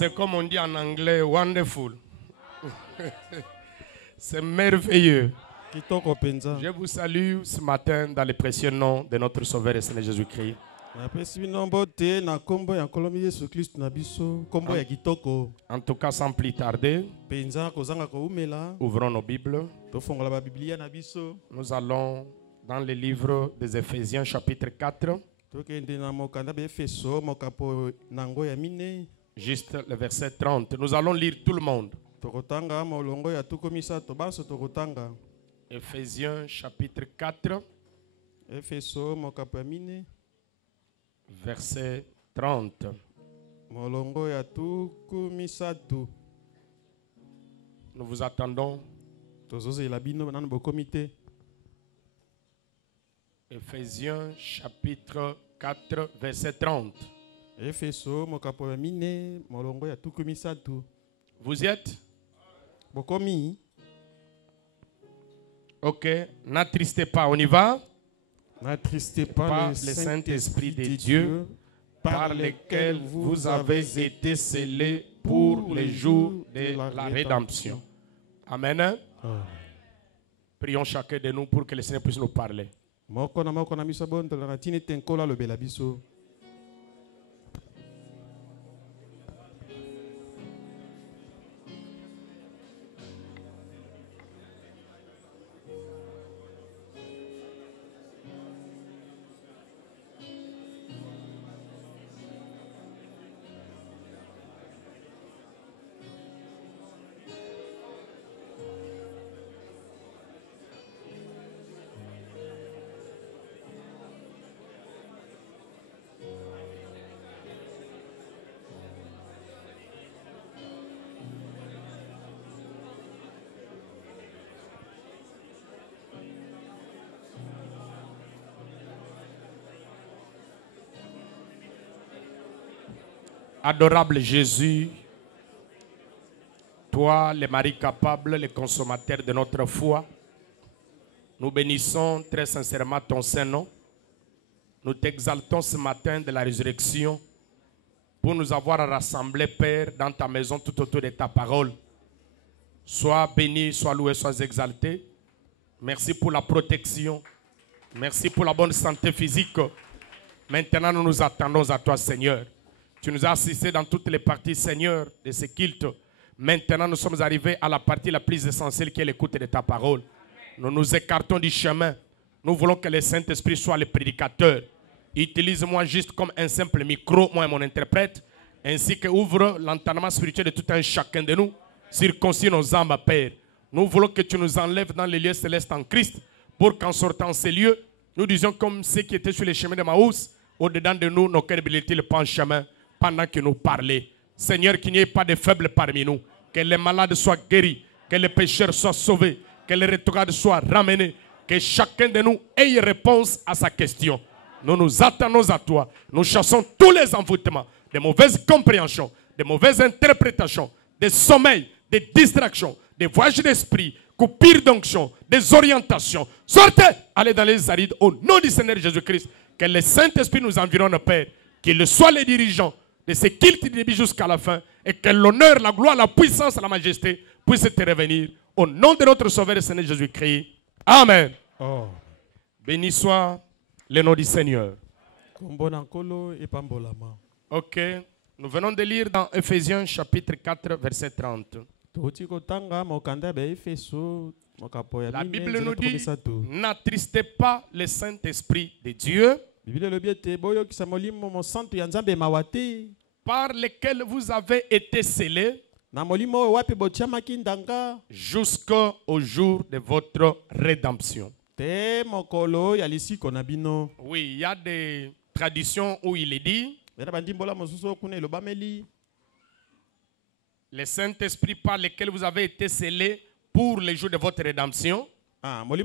C'est comme on dit en anglais, wonderful. C'est merveilleux. Je vous salue ce matin dans le précieux nom de notre Sauveur et Seigneur Jésus-Christ. En tout cas, sans plus tarder, ouvrons nos Bibles. Nous allons dans le livre des Éphésiens, chapitre 4. Juste le verset 30. Nous allons lire tout le monde. Éphésiens chapitre 4. Verset 30. Nous vous attendons. Éphésiens chapitre 4, verset 30. Vous y êtes? Ok, n'attristez pas, on y va? N'attristez pas le Saint-Esprit de Dieu, par lequel vous avez été scellés pour les jours de la rédemption. Amen. Prions chacun de nous pour que le Seigneur puisse nous parler. Adorable Jésus, toi, le mari capable, le consommateur de notre foi, nous bénissons très sincèrement ton Saint-Nom. Nous t'exaltons ce matin de la résurrection pour nous avoir rassemblés, Père, dans ta maison tout autour de ta parole. Sois béni, sois loué, sois exalté. Merci pour la protection. Merci pour la bonne santé physique. Maintenant, nous nous attendons à toi, Seigneur. Tu nous as assistés dans toutes les parties, Seigneur, de ce culte. Maintenant, nous sommes arrivés à la partie la plus essentielle qui est l'écoute de ta parole. Nous nous écartons du chemin. Nous voulons que le Saint-Esprit soit le prédicateur. Utilise-moi juste comme un simple micro, moi et mon interprète, ainsi que ouvre l'entendement spirituel de tout un chacun de nous. Circoncis nos âmes, Père. Nous voulons que tu nous enlèves dans les lieux célestes en Christ, pour qu'en sortant ces lieux, nous disions comme ceux qui étaient sur les chemins de Maús, au-dedans de nous, nos cœurs brillent pas en chemin, pendant que nous parlons. Seigneur, qu'il n'y ait pas de faibles parmi nous. Que les malades soient guéris. Que les pécheurs soient sauvés. Que les rétrogrades soient ramenés. Que chacun de nous ait réponse à sa question. Nous nous attendons à toi. Nous chassons tous les envoûtements, des mauvaises compréhensions, des mauvaises interprétations, des sommeils, des distractions, des voyages d'esprit, coupures d'onction, des orientations. Sortez, allez dans les arides au nom du Seigneur Jésus-Christ. Que le Saint-Esprit nous environne, Père. Qu'il soit les dirigeants de ce culte de début jusqu'à la fin, et que l'honneur, la gloire, la puissance, la majesté puissent te revenir au nom de notre Sauveur et Seigneur Jésus-Christ. Amen. Oh. Béni soit le nom du Seigneur. Ok, nous venons de lire dans Éphésiens chapitre 4 verset 30. La Bible nous dit, n'attristez pas le Saint-Esprit de Dieu, par lesquels vous avez été scellés jusqu'au jour de votre rédemption. Oui, il y a des traditions où il est dit, le Saint-Esprit par lequel vous avez été scellés pour les jours de votre rédemption. Mais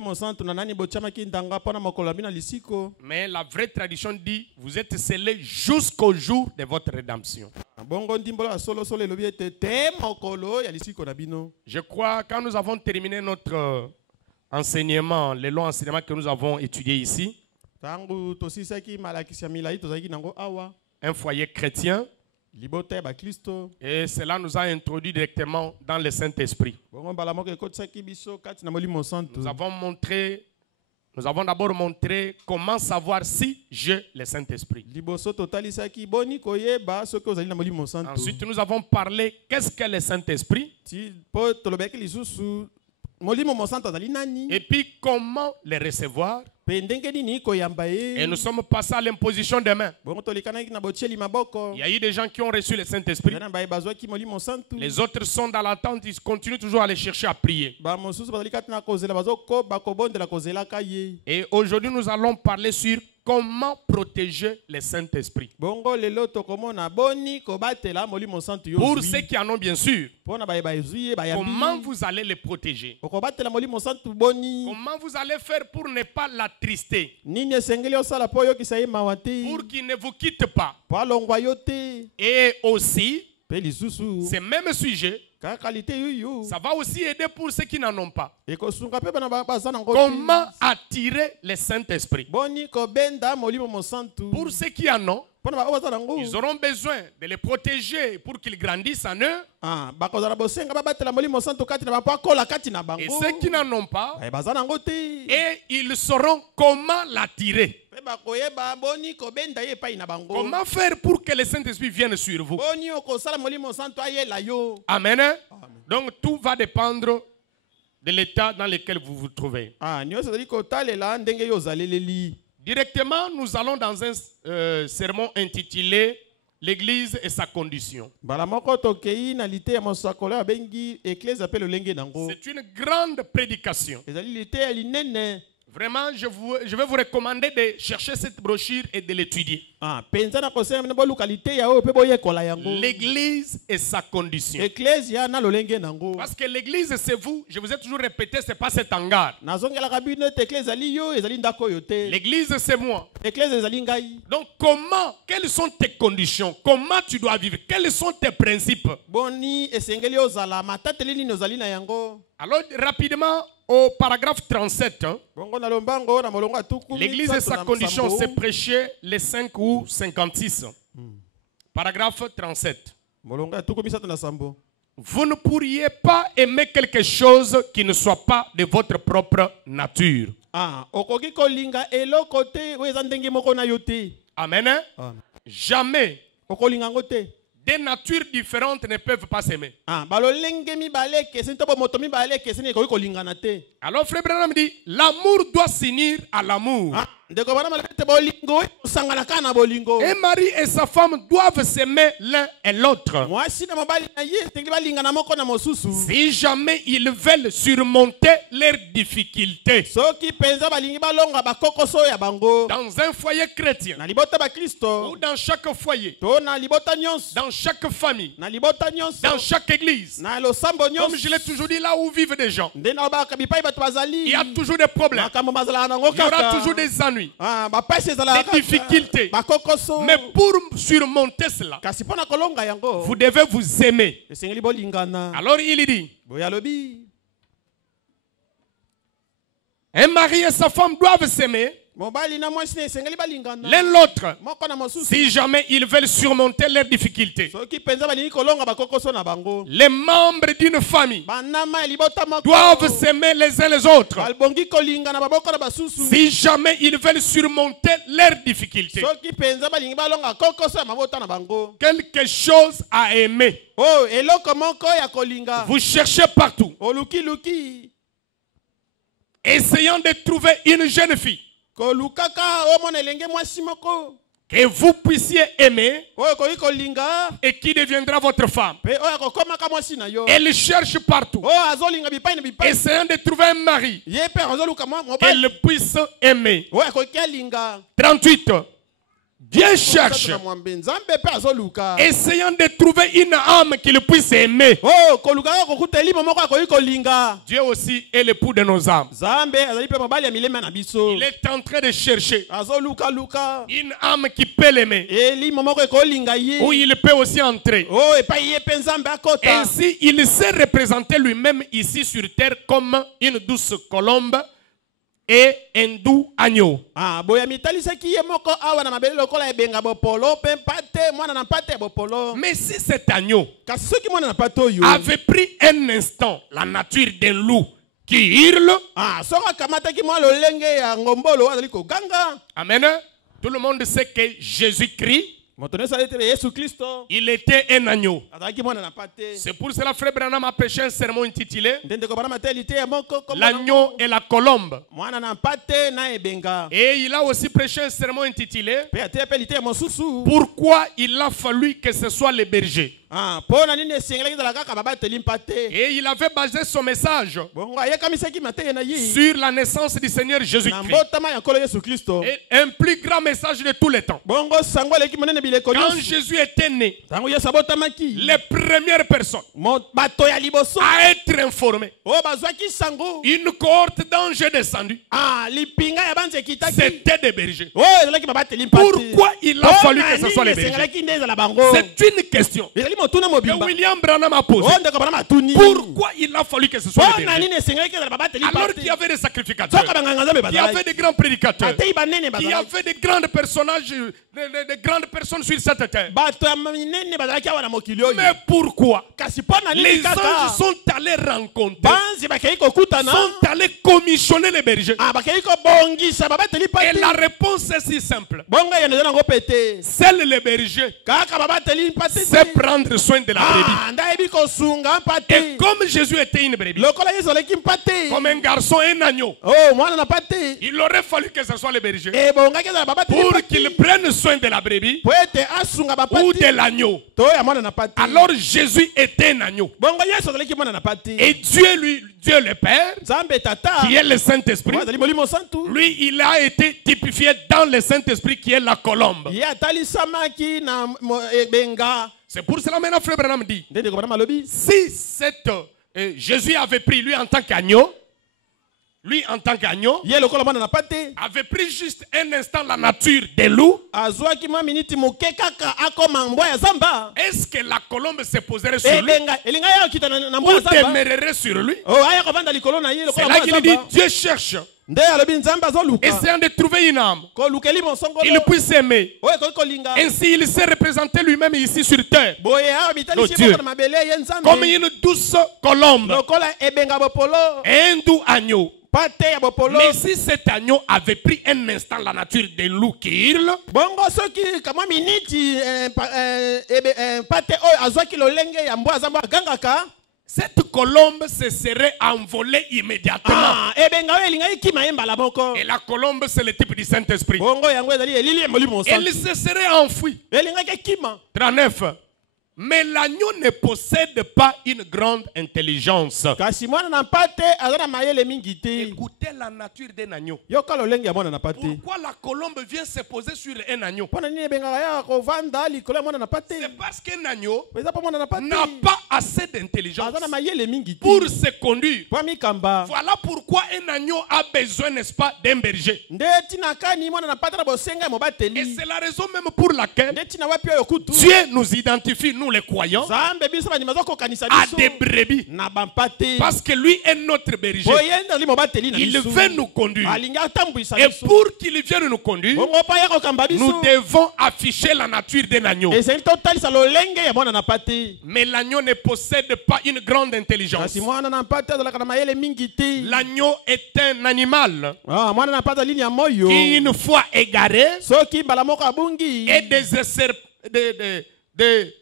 la vraie tradition dit, vous êtes scellés jusqu'au jour de votre rédemption. Je crois quand nous avons terminé notre enseignement, le long enseignement que nous avons étudié ici, un foyer chrétien, libota ba Kristo. Et cela nous a introduit directement dans le Saint-Esprit. Bongo mbala moko ekotisaki biso kati na molimo santo. Nous avons d'abord montré comment savoir si j'ai le Saint-Esprit. Liboso totalisaki boni koyeba soki ozali na molimo santo. Ensuite, nous avons parlé qu'est-ce que le Saint-Esprit. Ti po tolobeki lisusu molimo santo azali nani? Et puis comment le recevoir. Pe ndenge nini koyamba ye? Et nous sommes passés à l'imposition des mains. Bongo tolikanaki na botieli maboko. Il y a eu des gens qui ont reçu le Saint-Esprit. Na ba bazwaki molimo santo. Les autres sont dans l'attente, ils continuent toujours à les chercher à prier. Ba mosusu bazali kati na kozela bazoko bakobondela kozelaka ye. Et aujourd'hui, nous allons parler sur comment protéger le Saint-Esprit. Bongo lelo tokomona boni kobatela molimo santo yo. Pour ceux qui en ont bien sûr, Pona ba ezuye ba yambi. comment vous allez les protéger? Okobatela molimo santo boni. Comment vous allez faire pour ne pas l'attrister? Nini esengeli osala po yokisa ye mawate. Pour qu'il ne vous quitte pas. Po alongwa yo te. Et aussi, Pe lisusu. ce même sujet, Ka qualité yuyu. ça va aussi aider pour ceux qui n'en ont pas. Ekosunga pe bana baza na ngoti. Comment attirer le Saint-Esprit? Boni ko benda molimo mosantu. Pour ceux qui en ont, Pona ba baza na ngo. ils auront besoin de les protéger pour qu'ils grandissent en eux. Ah, bakozala bosenga babatela molimo santu kati na ba po kola kati na bango. Et ceux qui n'en ont pas, Ba baza na ngoti. et ils sauront comment l'attirer. Pe ba koyeba boni ko benda ye pa ina bango. Comment faire pour que le Saint-Esprit vienne sur vous? Boni okosala molimo santu ayela yo. Amen. Donc tout va dépendre de l'état dans lequel vous vous trouvez. Ah, nyonso zali kotalela ndenge yo zaleleli. Directement, nous allons dans un sermon intitulé L'Église et sa condition. Bala moko tokei na lite ya mosakolo bengi église appelle lolenge nango. C'est une grande prédication. Ezali lite ya linene. Vraiment, je vais vous recommander de chercher cette brochure et de l'étudier. Ah, penza na kosenga bo localité ya o pe boye kola yango. L'Église et sa condition. Église ya na lolenge nango. Parce que l'Église, c'est vous. Je vous ai toujours répété, c'est pas cet hangar. Nazongela kabine église ali yo ezali ndako yo te. L'Église, c'est moi. Église ezali ngai. Donc, quelles sont tes conditions? Comment tu dois vivre? Quels sont tes principes? Boni esengeli ozala matateli nini ozali na yango. Alors, rapidement, au paragraphe 37, hein, Bongo na lombango na molongo atuku. l'Église et sa condition, c'est prêché les 5 ou 56. Paragraphe 37. Molongo atuku misato na sambo. Vous ne pourriez pas aimer quelque chose qui ne soit pas de votre propre nature. Ah, okoki kolinga eloko te o ezandenge moko na yo te. Amen. Hein? Amen. Jamais Okolinga ngote. des natures différentes ne peuvent pas s'aimer. Ah, balolenge mi baleke sento bo moto mi baleke sene koki kolingana te. Alors, Frère Branham dit, l'amour doit s'unir à l'amour. Ah, ndeko bana malete bolingo sangana kana bolingo. Un mari et sa femme doivent s'aimer l'un et l'autre. Mwasi na mobali na ye tengi balingana moko na mosusu. Si jamais ils veulent surmonter leurs difficultés. Soki penza balingi balonga bakokoso ya bango. Dans un foyer chrétien, Na libota ba ou Kristo. dans chaque foyer, To na libota nyonso. dans chaque famille, Na libota nyonso. dans chaque église, Na lo sambo comme nyonso. je l'ai toujours dit, là où vivent des gens, Ndena ba kabipai bato bazali. il y a toujours des problèmes. Makambo mazala na Il y aura ngokaka. toujours des ennuis, Ah, bapesi ezala des difficultés. bakokoso. Mais pour surmonter cela, Kasi pona kolonga yango. vous devez vous aimer. Esengeli bolingana. Alors il dit, Boya lobi. un mari et sa femme doivent s'aimer Mobali na mwasi esengeli balingana. l'un l'autre. Moko na mosusu. Si jamais ils veulent surmonter leurs difficultés, Soki penza balingi kolonga bakokoso na bango. les membres d'une famille Banama libota moko. doivent s'aimer les uns les autres. Balbongi kolingana baboko na basusu. Si jamais ils veulent surmonter leurs difficultés, Soki penza balingi balonga kokoso ya mabota na bango. quelque chose à aimer. Oh, eloko moko ya kolinga. Vous cherchez partout, Oluki luki. essayant de trouver une jeune fille Kolukaka omona elenge mwasi moko. que vous puissiez aimer Oyo koki kolinga. et qui deviendra votre femme. Pe oyo kokomaka mwasi na yo. Elle cherche partout, Oh, azolinga bipai na bipai. essayant de trouver un mari Ye pe azoluka mobali. qu'elle puisse aimer. Oyo koki alinga. 38. Dieu cherche, Nzambe pe azoluka. essayant de trouver une âme qu'il puisse aimer. Oh, koluka kokuta elimo moko akoki kolinga. Dieu aussi est l'époux de nos âmes. Nzambe azali pe mobali ya milema na biso. Il est en train de chercher Azoluka luka. une âme qui peut l'aimer, Elimo moko ekolinga ye. où il peut aussi entrer. Oh, epai ye pe Nzambe akota. Ainsi, il s'est représenté lui-même ici sur terre comme une douce colombe et Ndu agneau. Ah, boya mitalisaki ye moko awa na mabele lokola ebenga bopolo pe mpate mwana na mpate bopolo. Mais si cet agneau Kasi soki mwana na mpate oyo avait pris un instant la nature d'un loup qui hurle, ah soka kamataki mwa lolenge ya ngombolo azali koganga. amen. Tout le monde sait que Jésus-Christ, Moto nyonso ali te Yesu Kristo il était un agneau. azalaki mwana na mpate. C'est pour cela frère Branham a prêché un sermon intitulé Ndende ko bana mateli te ya moko kombo L'agneau et la colombe. mwana na mpate na ebenga. Et il a aussi prêché un sermon intitulé Pe ate pe lite ya mosusu. Pourquoi il a fallu que ce soit les bergers. Ah, pona nini esengelaki ezala kaka babateli mpate. Et il avait basé son message Bongo ayekamisaki mateye na ye sur la naissance du Seigneur na Jésus-Christ. mbotama ya nkolo Yesu Kristo. Et un plus grand message de tous les temps. Bongo sango eleki monene bileko Quand nyonso. Jésus était né, Tango Yesu abotamaki les premières personnes bato ya liboso à être informées, oyo bazwaki sango. une cohorte d'anges est descendue. Ah, lipinga ya banze ekitaki C'était des bergers. oyo ezalaki babateli mpate. Pourquoi il a fallu que ce soit les bergers? esengelaki nde ezala bango. C'est une question ezali motuna que mobimba William Branham a posée. oyo ndeko bana matuni. Pourquoi il a fallu que ce soit les mpona bergers? nini esengelaki ezala babateli Alors mpate. qu'il y avait des sacrificateurs, soka banganga nzambe qu'il y avait bazalaki des grands prédicateurs, atei banene qu'il y bazalaki avait des grands personnages, des grandes personnes sur cette terre. bato ya minene bazalaki awa na mokili oyo. Mais pourquoi kasi mpona les nini kaka anges sont allés rencontrer, banzi bakei kokutana. sont allés commissionner les bergers? Ah, bakei kobongisa babateli Et mpate. la réponse est si simple. bongo yende eza nango pete Seuls les bergers kaka babateli mpate savent prendre soin de la brebis. ah ndayebi kosunga Et mpate comme Jésus était une brebis, lokola yesu aleki mpate comme un garçon, un agneau, oh mwana na mpate il aurait fallu que ce soit les bergers ebongaki ezala babateli pour mpate qu'ils prennent soin de la brebis po ete asunga ou bapate de l'agneau. to ya mwana na mpate. Alors Jésus était un agneau. bongo yesu azalaki mwana na mpate Et Dieu le Père, nzambe tata qui est le Saint-Esprit, oyo azali molimo santu lui, il a été typifié dans le Saint-Esprit qui est la colombe. ye atalisamaki na ebenga. C'est pour cela maintenant, frère Branham dit, ndenge kobana malobi si Jésus avait pris lui en tant qu'agneau, ye lokola mwana na mpate avait pris juste un instant la nature des loups, azwaki mwa miniti moke kaka akoma mbwa ya zamba. est-ce que la colombe se poserait sur lui ebenga elinga ye okita na mbwa ou ya zamba demeurerait sur lui? oh aya kovanda likolo na ye C'est lokola là mbwa qu'il ya dit, zamba. Dieu cherche, nde alobi nzambe azoluka essayant de trouver une âme, kolukeli mosongolo il puisse aimer. oyo ekoki kolinga Ainsi, il s'est représenté lui-même ici sur terre, boye awa bitalisi Oh, Dieu. moko na mabele ye nzambe comme une douce colombe, lokola ebenga bopolo un doux agneau. pate ya bopolo. Mais si cet agneau avait pris un instant la nature des loups qui hurle, bongo soki kamwa miniti pate oyo azwaki lolenge ya mbwa ya zamba agangaka cette colombe se serait envolée immédiatement. ah, ebenga oyo elingaki kima ye mbala moko. Et la colombe, c'est le type du Saint-Esprit. bongo yango ezali elili ya molimo Elle mosantu se serait enfuie. elingaki kima. 39. Mais l'agneau ne possède pas une grande intelligence. kasi mwana na mpate aza na mayele mingi te. Écoutez la nature d'un agneau. yoka lolenge ya mwana na mpate Pourquoi la colombe vient se poser sur un agneau? mpona nini ebengaka ya kovanda likolo ya mwana na mpate. C'est parce qu'un agneau eza mpo mwana na mpate n'a pas assez d'intelligence aza na mayele mingi te pour se conduire. po mikamba. Voilà pourquoi un agneau a besoin, n'est-ce pas, d'un berger. nde tina kani mwana na mpate na bosenga ya Et mobateli. c'est la raison même pour laquelle nde tina wapi oyo kutu Dieu nous identifie, nous les croyants, nzambe biso bandima azokokanisa à biso des brebis. na bampate. Parce que lui est notre berger. boye ndali mobateli na Il biso veut nous conduire. alingi atambwisa Et biso pour qu'il vienne nous conduire, bongo mpo ya kokamba nous biso devons afficher la nature d'un agneau. ezali totalisa lolenge ya mwana na mpate. Mais l'agneau ne possède pas une grande intelligence. kasi mwana na mpate azalaka na mayele mingi te. L'agneau est un animal Ah, mwana na mpate alini ya moyo qui, une fois égaré, soki mbala moko abungi est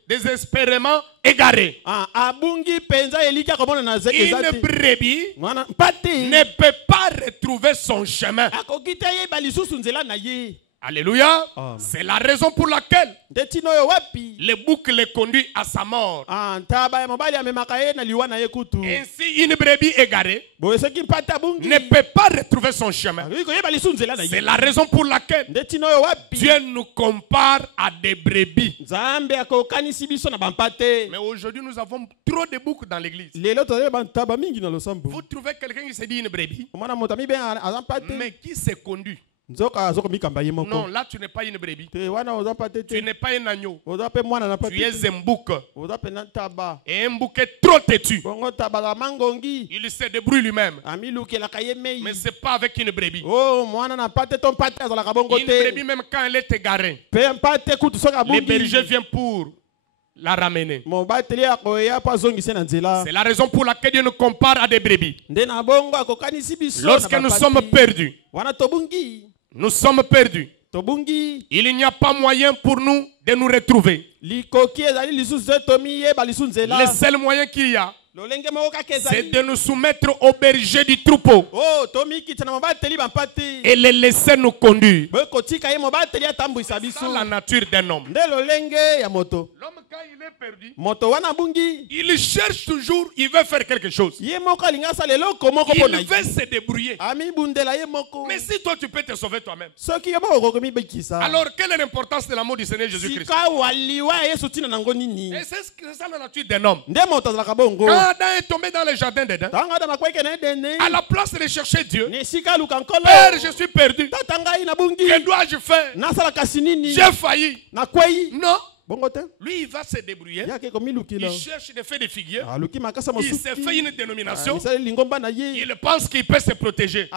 désespérément égaré. ah, abungi penza eliki akomona na eza Une te. brebis mwana mpate ne peut pas retrouver son chemin. akoki te yeba lisusu nzela na ye. Alléluia. Amen. C'est la raison pour laquelle nde tina oyo wapi le bouc le conduit à sa mort. ah, ntaba ya mobali amemaka ye na liwa na ye kutu. Ainsi, une brebis égarée boye soki mpate abungi ne peut pas retrouver son chemin. akoki koyeba lisusu nzela na C'est ye. la raison pour laquelle nde tina oyo wapi Dieu nous compare à des brebis. nzambe akokanisi biso na bampate. Mais aujourd'hui, nous avons trop de boucs dans l'église. lelo tozali bantaba mingi na losambo. Vous trouvez quelqu'un qui se dit une brebis, omwana moto amibe aza mpate mais qui se conduit Non, là tu n'es pas une brebis. Tu n'es pas un agneau. Tu es un bouc. Et un bouc est trop têtu. Il se débrouille lui-même. Mais ce n'est pas avec une brebis. Une brebis, même quand elle est égarée, les bergers viennent pour la ramener. C'est la raison pour laquelle Dieu nous compare à des brebis. Lorsque nous sommes perdus, nous sommes perdus. Il n'y a pas moyen pour nous de nous retrouver. Le seul moyen qu'il y a, c'est de nous soumettre au berger du troupeau et les laisser nous conduire. C'est la nature d'un homme. L'homme, quand il est perdu, il cherche toujours, il veut faire quelque chose. Il veut se débrouiller. Mais si toi tu peux te sauver toi-même, alors quelle est l'importance de l'amour du Seigneur Jésus-Christ? Et c'est ça la nature d'un homme. Quand Adam est tombé dans le jardin d'Éden, à la place de chercher Dieu, Père, je suis perdu. Que dois-je faire? J'ai failli. Non. Lui, il va se débrouiller. Il cherche des faits de figure. Il s'est fait une dénomination. Il pense qu'il peut se protéger.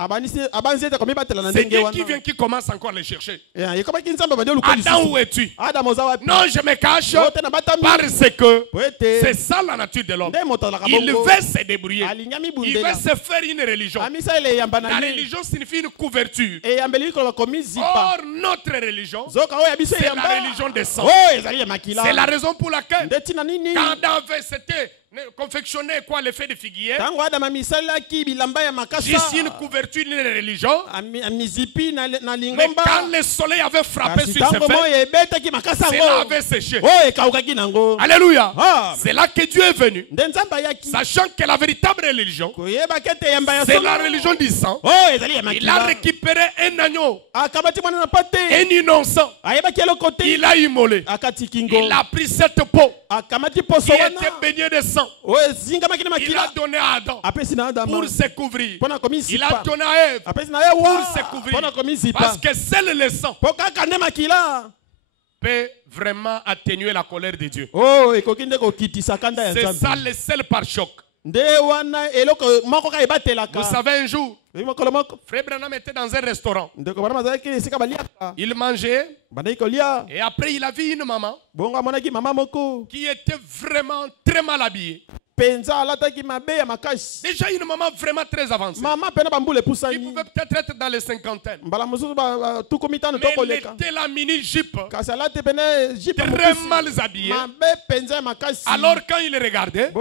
C'est Dieu qui vient, qui commence encore à le chercher. Adam, où es-tu? Non, je me cache parce que c'est ça la nature de l'homme. Il veut se débrouiller. Il veut se faire une religion. La religion signifie une couverture. Or, notre religion, c'est la religion des sangs. C'est la raison pour laquelle, quand Adam s'était confectionné quoi, l'effet de figuier, ici une couverture, une religion, mais quand le soleil avait frappé sur ses fesses, cela avait séché. Alléluia. C'est là que Dieu est venu, sachant que la véritable religion, c'est la religion du sang. Il a récupéré un agneau, un innocent, il a immolé, il a pris cette peau qui était baignée de sang. Il a donné à Adam pour se couvrir. Il a donné à Ève pour se couvrir. Parce que seul le sang peut vraiment atténuer la colère de Dieu. C'est ça le seul pare-choc. Vous savez, un jour, Frère Branham était dans un restaurant. Il mangeait. Et après, il a vu une maman qui était vraiment très mal habillée. Déjà une maman vraiment très avancée. Il pouvait peut-être être dans les cinquantaines. Mais elle était la mini-jupe. Très mal habillée. Alors quand il regardait,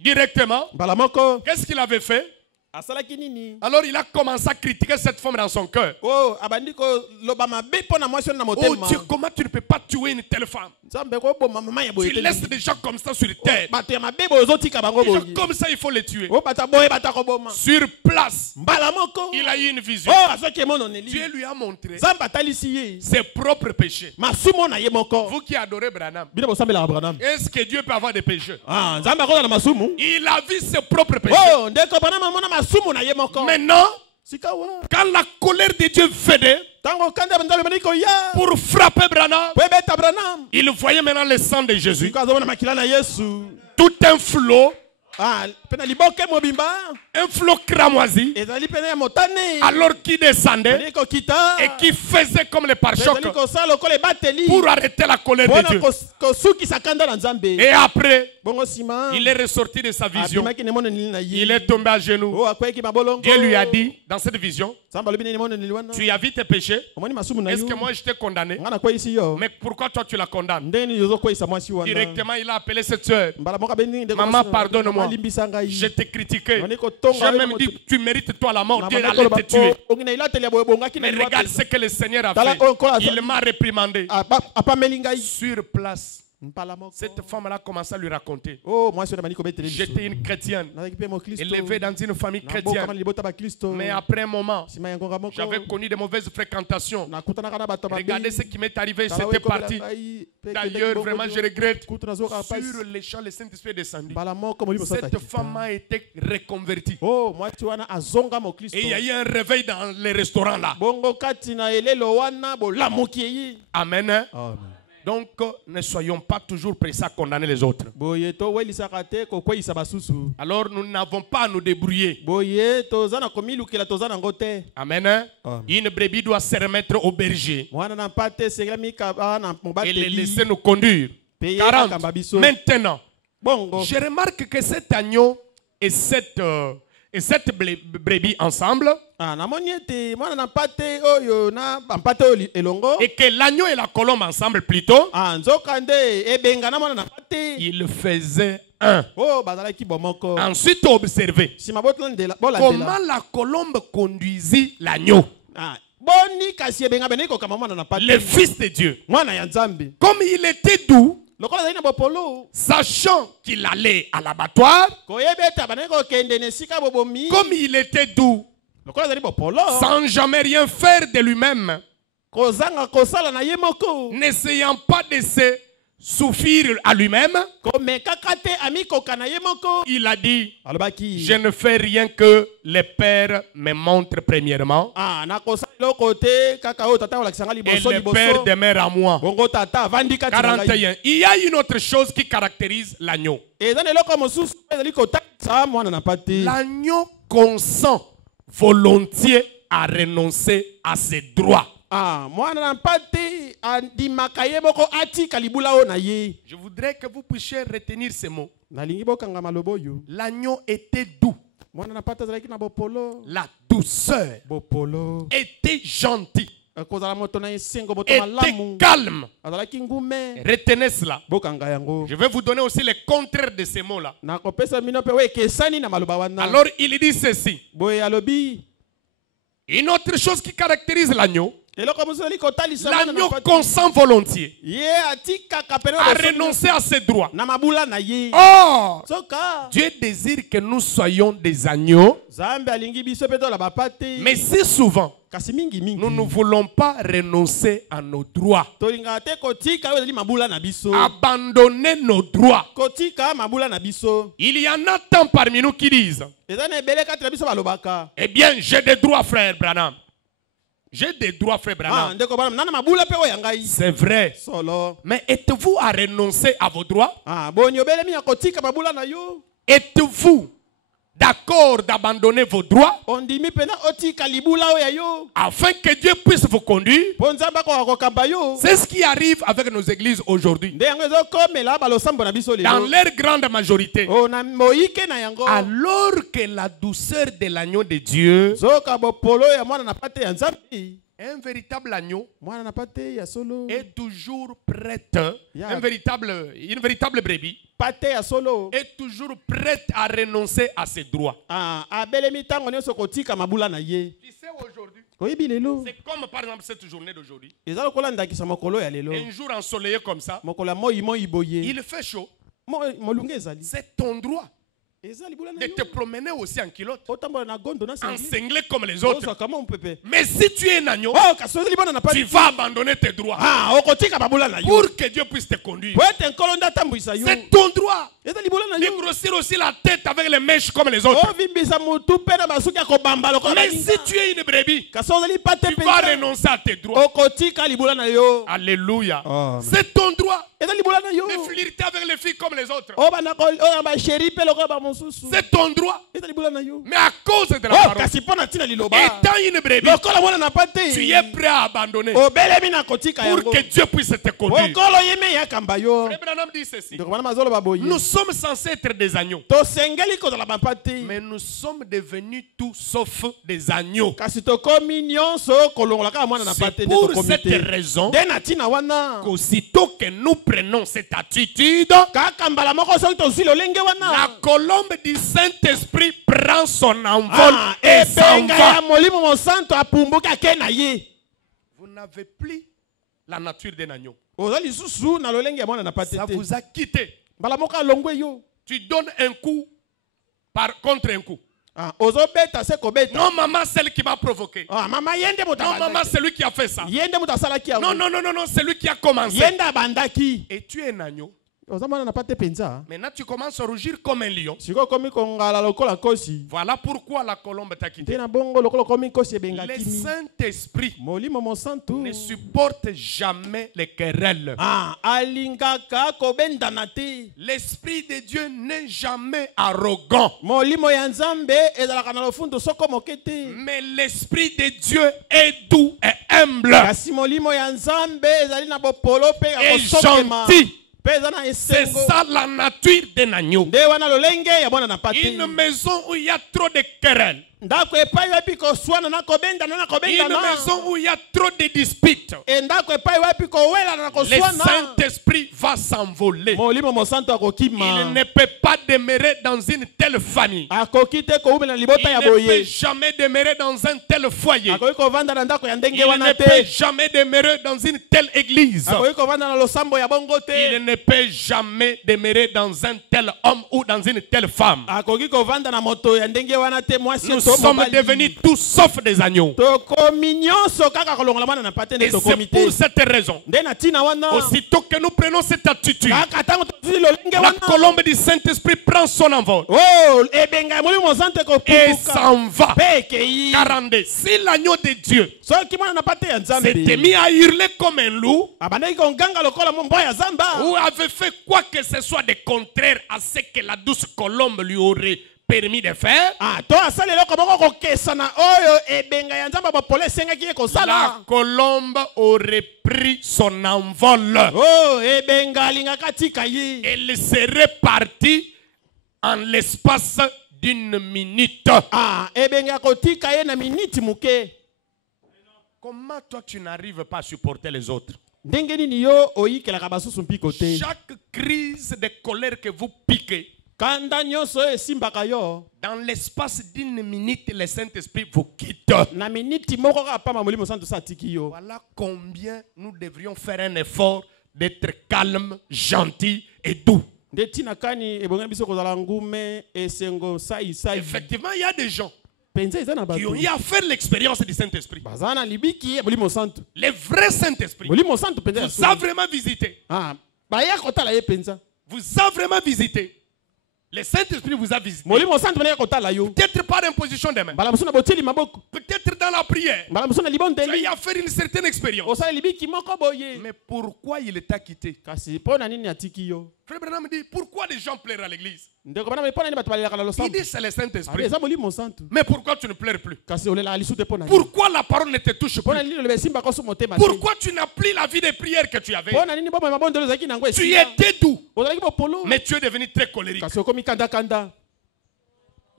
directement, qu'est-ce qu'il avait fait? Alors il a commencé à critiquer cette femme dans son cœur. Oh Dieu, comment tu ne peux pas tuer une telle femme? Tu laisses des gens comme ça sur terre. Des gens comme ça, il faut les tuer. Sur place, il a eu une vision. Dieu lui a montré ses propres péchés. Vous qui adorez Branham, est-ce que Dieu peut avoir des péchés? Il a vu ses propres péchés. Maintenant, quand la colère de Dieu venait pour frapper Branham, il voyait maintenant le sang de Jésus. Tout un flot. Un flot cramoisi, alors qu'il descendait et qui faisait comme le pare-choc pour arrêter la colère de Dieu. Et après, il est ressorti de sa vision. Il est tombé à genoux. Dieu lui a dit dans cette vision, tu as vu tes péchés. Est-ce que moi je t'ai condamné? Mais pourquoi toi tu la condamnes? Directement il a appelé cette soeur. Maman, pardonne-moi. Je t'ai critiqué. J'ai même dit tu mérites toi la mort. Dieu allait te tuer. Mais regarde ce que le Seigneur a fait. Il m'a réprimandé. Sur place, Cette femme-là a commencé à lui raconter. Oh, moi, j'étais J'étais une chrétienne, élevée dans une famille chrétienne. Mais après un moment, j'avais connu de mauvaises fréquentations. Regardez ce qui m'est arrivé, c'était parti. D'ailleurs, vraiment, je regrette. Sur les champs, le Saint-Esprit est descendu. Cette femme a été reconvertie. Et il y a eu un réveil dans les restaurants là. Amen. Amen. Donc, ne soyons pas toujours pressés à condamner les autres. Alors, nous n'avons pas à nous débrouiller. Amen. Une brebis doit se remettre au berger et les laisser nous conduire. 40. Maintenant, je remarque que cet agneau et cette brebis ensemble, et que l'agneau et la colombe ensemble plutôt, il faisait un. Ensuite, observez comment la colombe conduisit l'agneau. Le Fils de Dieu, comme il était doux, sachant qu'il allait à l'abattoir, comme il était doux, sans jamais rien faire de lui-même, n'essayant pas de se suffire à lui-même, il a dit, je ne fais rien que le Père me montre premièrement, et le Père demeure à moi. 41. Il y a une autre chose qui caractérise l'agneau. L'agneau consent volontiers à renoncer à ses droits. Je voudrais que vous puissiez retenir ces mots. L'agneau était doux. La douceur était gentille. Était calme. Retenez cela. Je vais vous donner aussi le contraire de ces mots-là. Alors il dit ceci. Une autre chose qui caractérise l'agneau, l'agneau consent volontiers à renoncer à ses droits. Or, Dieu désire que nous soyons des agneaux, mais si souvent nous ne voulons pas renoncer à nos droits, abandonner nos droits. Il y en a tant parmi nous qui disent, eh bien, j'ai des droits, frère Branham. J'ai des droits, frère Branham. C'est vrai. Mais êtes-vous à renoncer à vos droits? Êtes-vous d'accord d'abandonner vos droits afin que Dieu puisse vous conduire? C'est ce qui arrive avec nos églises aujourd'hui. Dans leur grande majorité. Alors que la douceur de l'agneau de Dieu, un véritable agneau est toujours prête, une véritable brebis est toujours prête à renoncer à ses droits. Tu sais, aujourd'hui, c'est comme par exemple cette journée d'aujourd'hui. Un jour ensoleillé comme ça, il fait chaud. C'est ton droit de te promener aussi en culotte, en cinglé comme les autres. Mais si tu es un agneau, tu vas abandonner tes droits pour que Dieu puisse te conduire. C'est ton droit de grossir aussi la tête avec les mèches comme les autres. Mais si tu es une brebis, tu vas renoncer à tes droits. Alléluia. C'est ton droit de flirter avec les filles comme les autres. C'est ton droit. Mais à cause de la parole, étant une brebis, tu es prêt à abandonner pour que Dieu puisse te conduire. Frère Branham dit ceci. Nous sommes censés être des agneaux, mais nous sommes devenus tout sauf des agneaux. C'est pour cette raison qu'aussitôt que nous prenons cette attitude, la colombe du Saint-Esprit prend son envol et s'en va. Vous n'avez plus la nature d'un agneau. Ça Ça vous a quitté. vous Tu donnes un coup contre un coup. Non, Non, maman, c'est elle qui m'a provoqué. Non, maman, c'est lui qui a fait ça. Non, non, non, non, non, c'est lui qui a commencé. Et tu es un agneau. Maintenant, tu commences à rougir comme un lion. Voilà pourquoi la colombe t'a quitté. Le Saint-Esprit ne supporte jamais les querelles. L'Esprit de Dieu n'est jamais arrogant. Mais l'Esprit de Dieu est doux et humble et gentil. C'est ça la nature d'un agneau. Une maison où il y a trop de querelles. Une maison où il y a trop de disputes. Le Saint-Esprit va s'envoler. Il ne peut pas demeurer dans une telle famille. Il ne peut jamais demeurer dans un tel foyer. Il ne peut jamais demeurer dans une telle église. Il ne peut jamais demeurer dans un tel homme ou dans une telle femme. Nous sommes devenus tous sauf des agneaux. Et c'est pour cette raison, aussitôt que nous prenons cette attitude, la colombe du Saint-Esprit prend son envol et s'en va. 42. Si l'agneau de Dieu s'était mis à hurler comme un loup ou avait fait quoi que ce soit de contraire à ce que la douce colombe lui aurait permis de faire, la colombe aurait pris son envol. Elle serait partie en l'espace d'une minute. Comment toi tu n'arrives pas à supporter les autres? Chaque crise de colère que vous piquez, dans l'espace d'une minute, le Saint-Esprit vous quitte. Voilà combien nous devrions faire un effort d'être calme, gentil et doux. Effectivement, il y a des gens qui ont eu à faire l'expérience du Saint-Esprit. Le vrai Saint-Esprit vous a vraiment visité. Vous a vraiment visité. Le Saint-Esprit vous a visité. Peut-être par imposition de main. Peut-être dans la prière. Tu as eu à faire une certaine expérience. Mais pourquoi il t'a quitté? Frère Branham dit, pourquoi les gens pleurent à l'église? Il dit, c'est le Saint-Esprit. Mais pourquoi tu ne pleures plus? Pourquoi la parole ne te touche plus? Pourquoi tu n'as plus la vie de prière que tu avais? Tu étais doux, mais tu es devenu très colérique.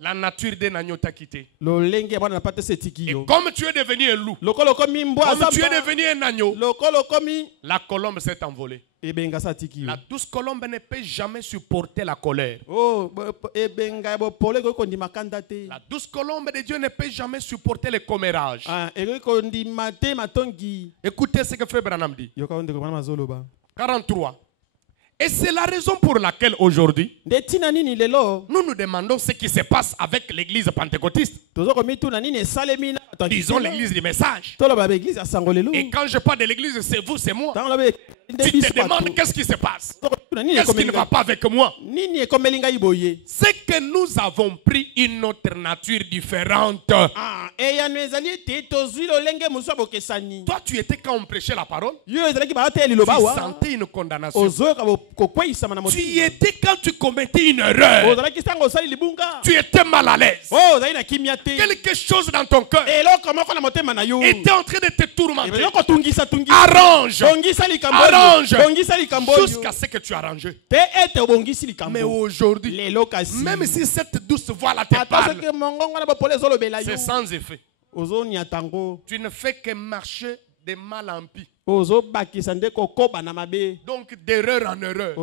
La nature d'un agneau t'a quitté. Et comme tu es devenu un loup, comme tu es devenu un agneau, la colombe s'est envolée. La douce colombe ne peut jamais supporter la colère. La douce colombe de Dieu ne peut jamais supporter le commérage. Écoutez ce que Frère Branham dit. 43. Et c'est la raison pour laquelle aujourd'hui, nous nous demandons ce qui se passe avec l'église pentecôtiste. Disons l'église du message. Et quand je parle de l'église, c'est vous, c'est moi. Tu te demandes qu'est-ce qui se passe. Qu'est-ce qui ne va pas avec moi? C'est que nous avons pris une autre nature différente. Toi, tu étais quand on prêchait la parole. Tu sentais une condamnation. Tu étais quand tu commettais une erreur. Tu étais mal à l'aise. Quelque chose dans ton cœur était en train de te tourmenter. Arrange. Jusqu'à ce que tu arranges. Mais aujourd'hui, même si cette douce voix-là te parle, c'est sans effet. Tu ne fais que marcher de mal en pis. Donc d'erreur en erreur.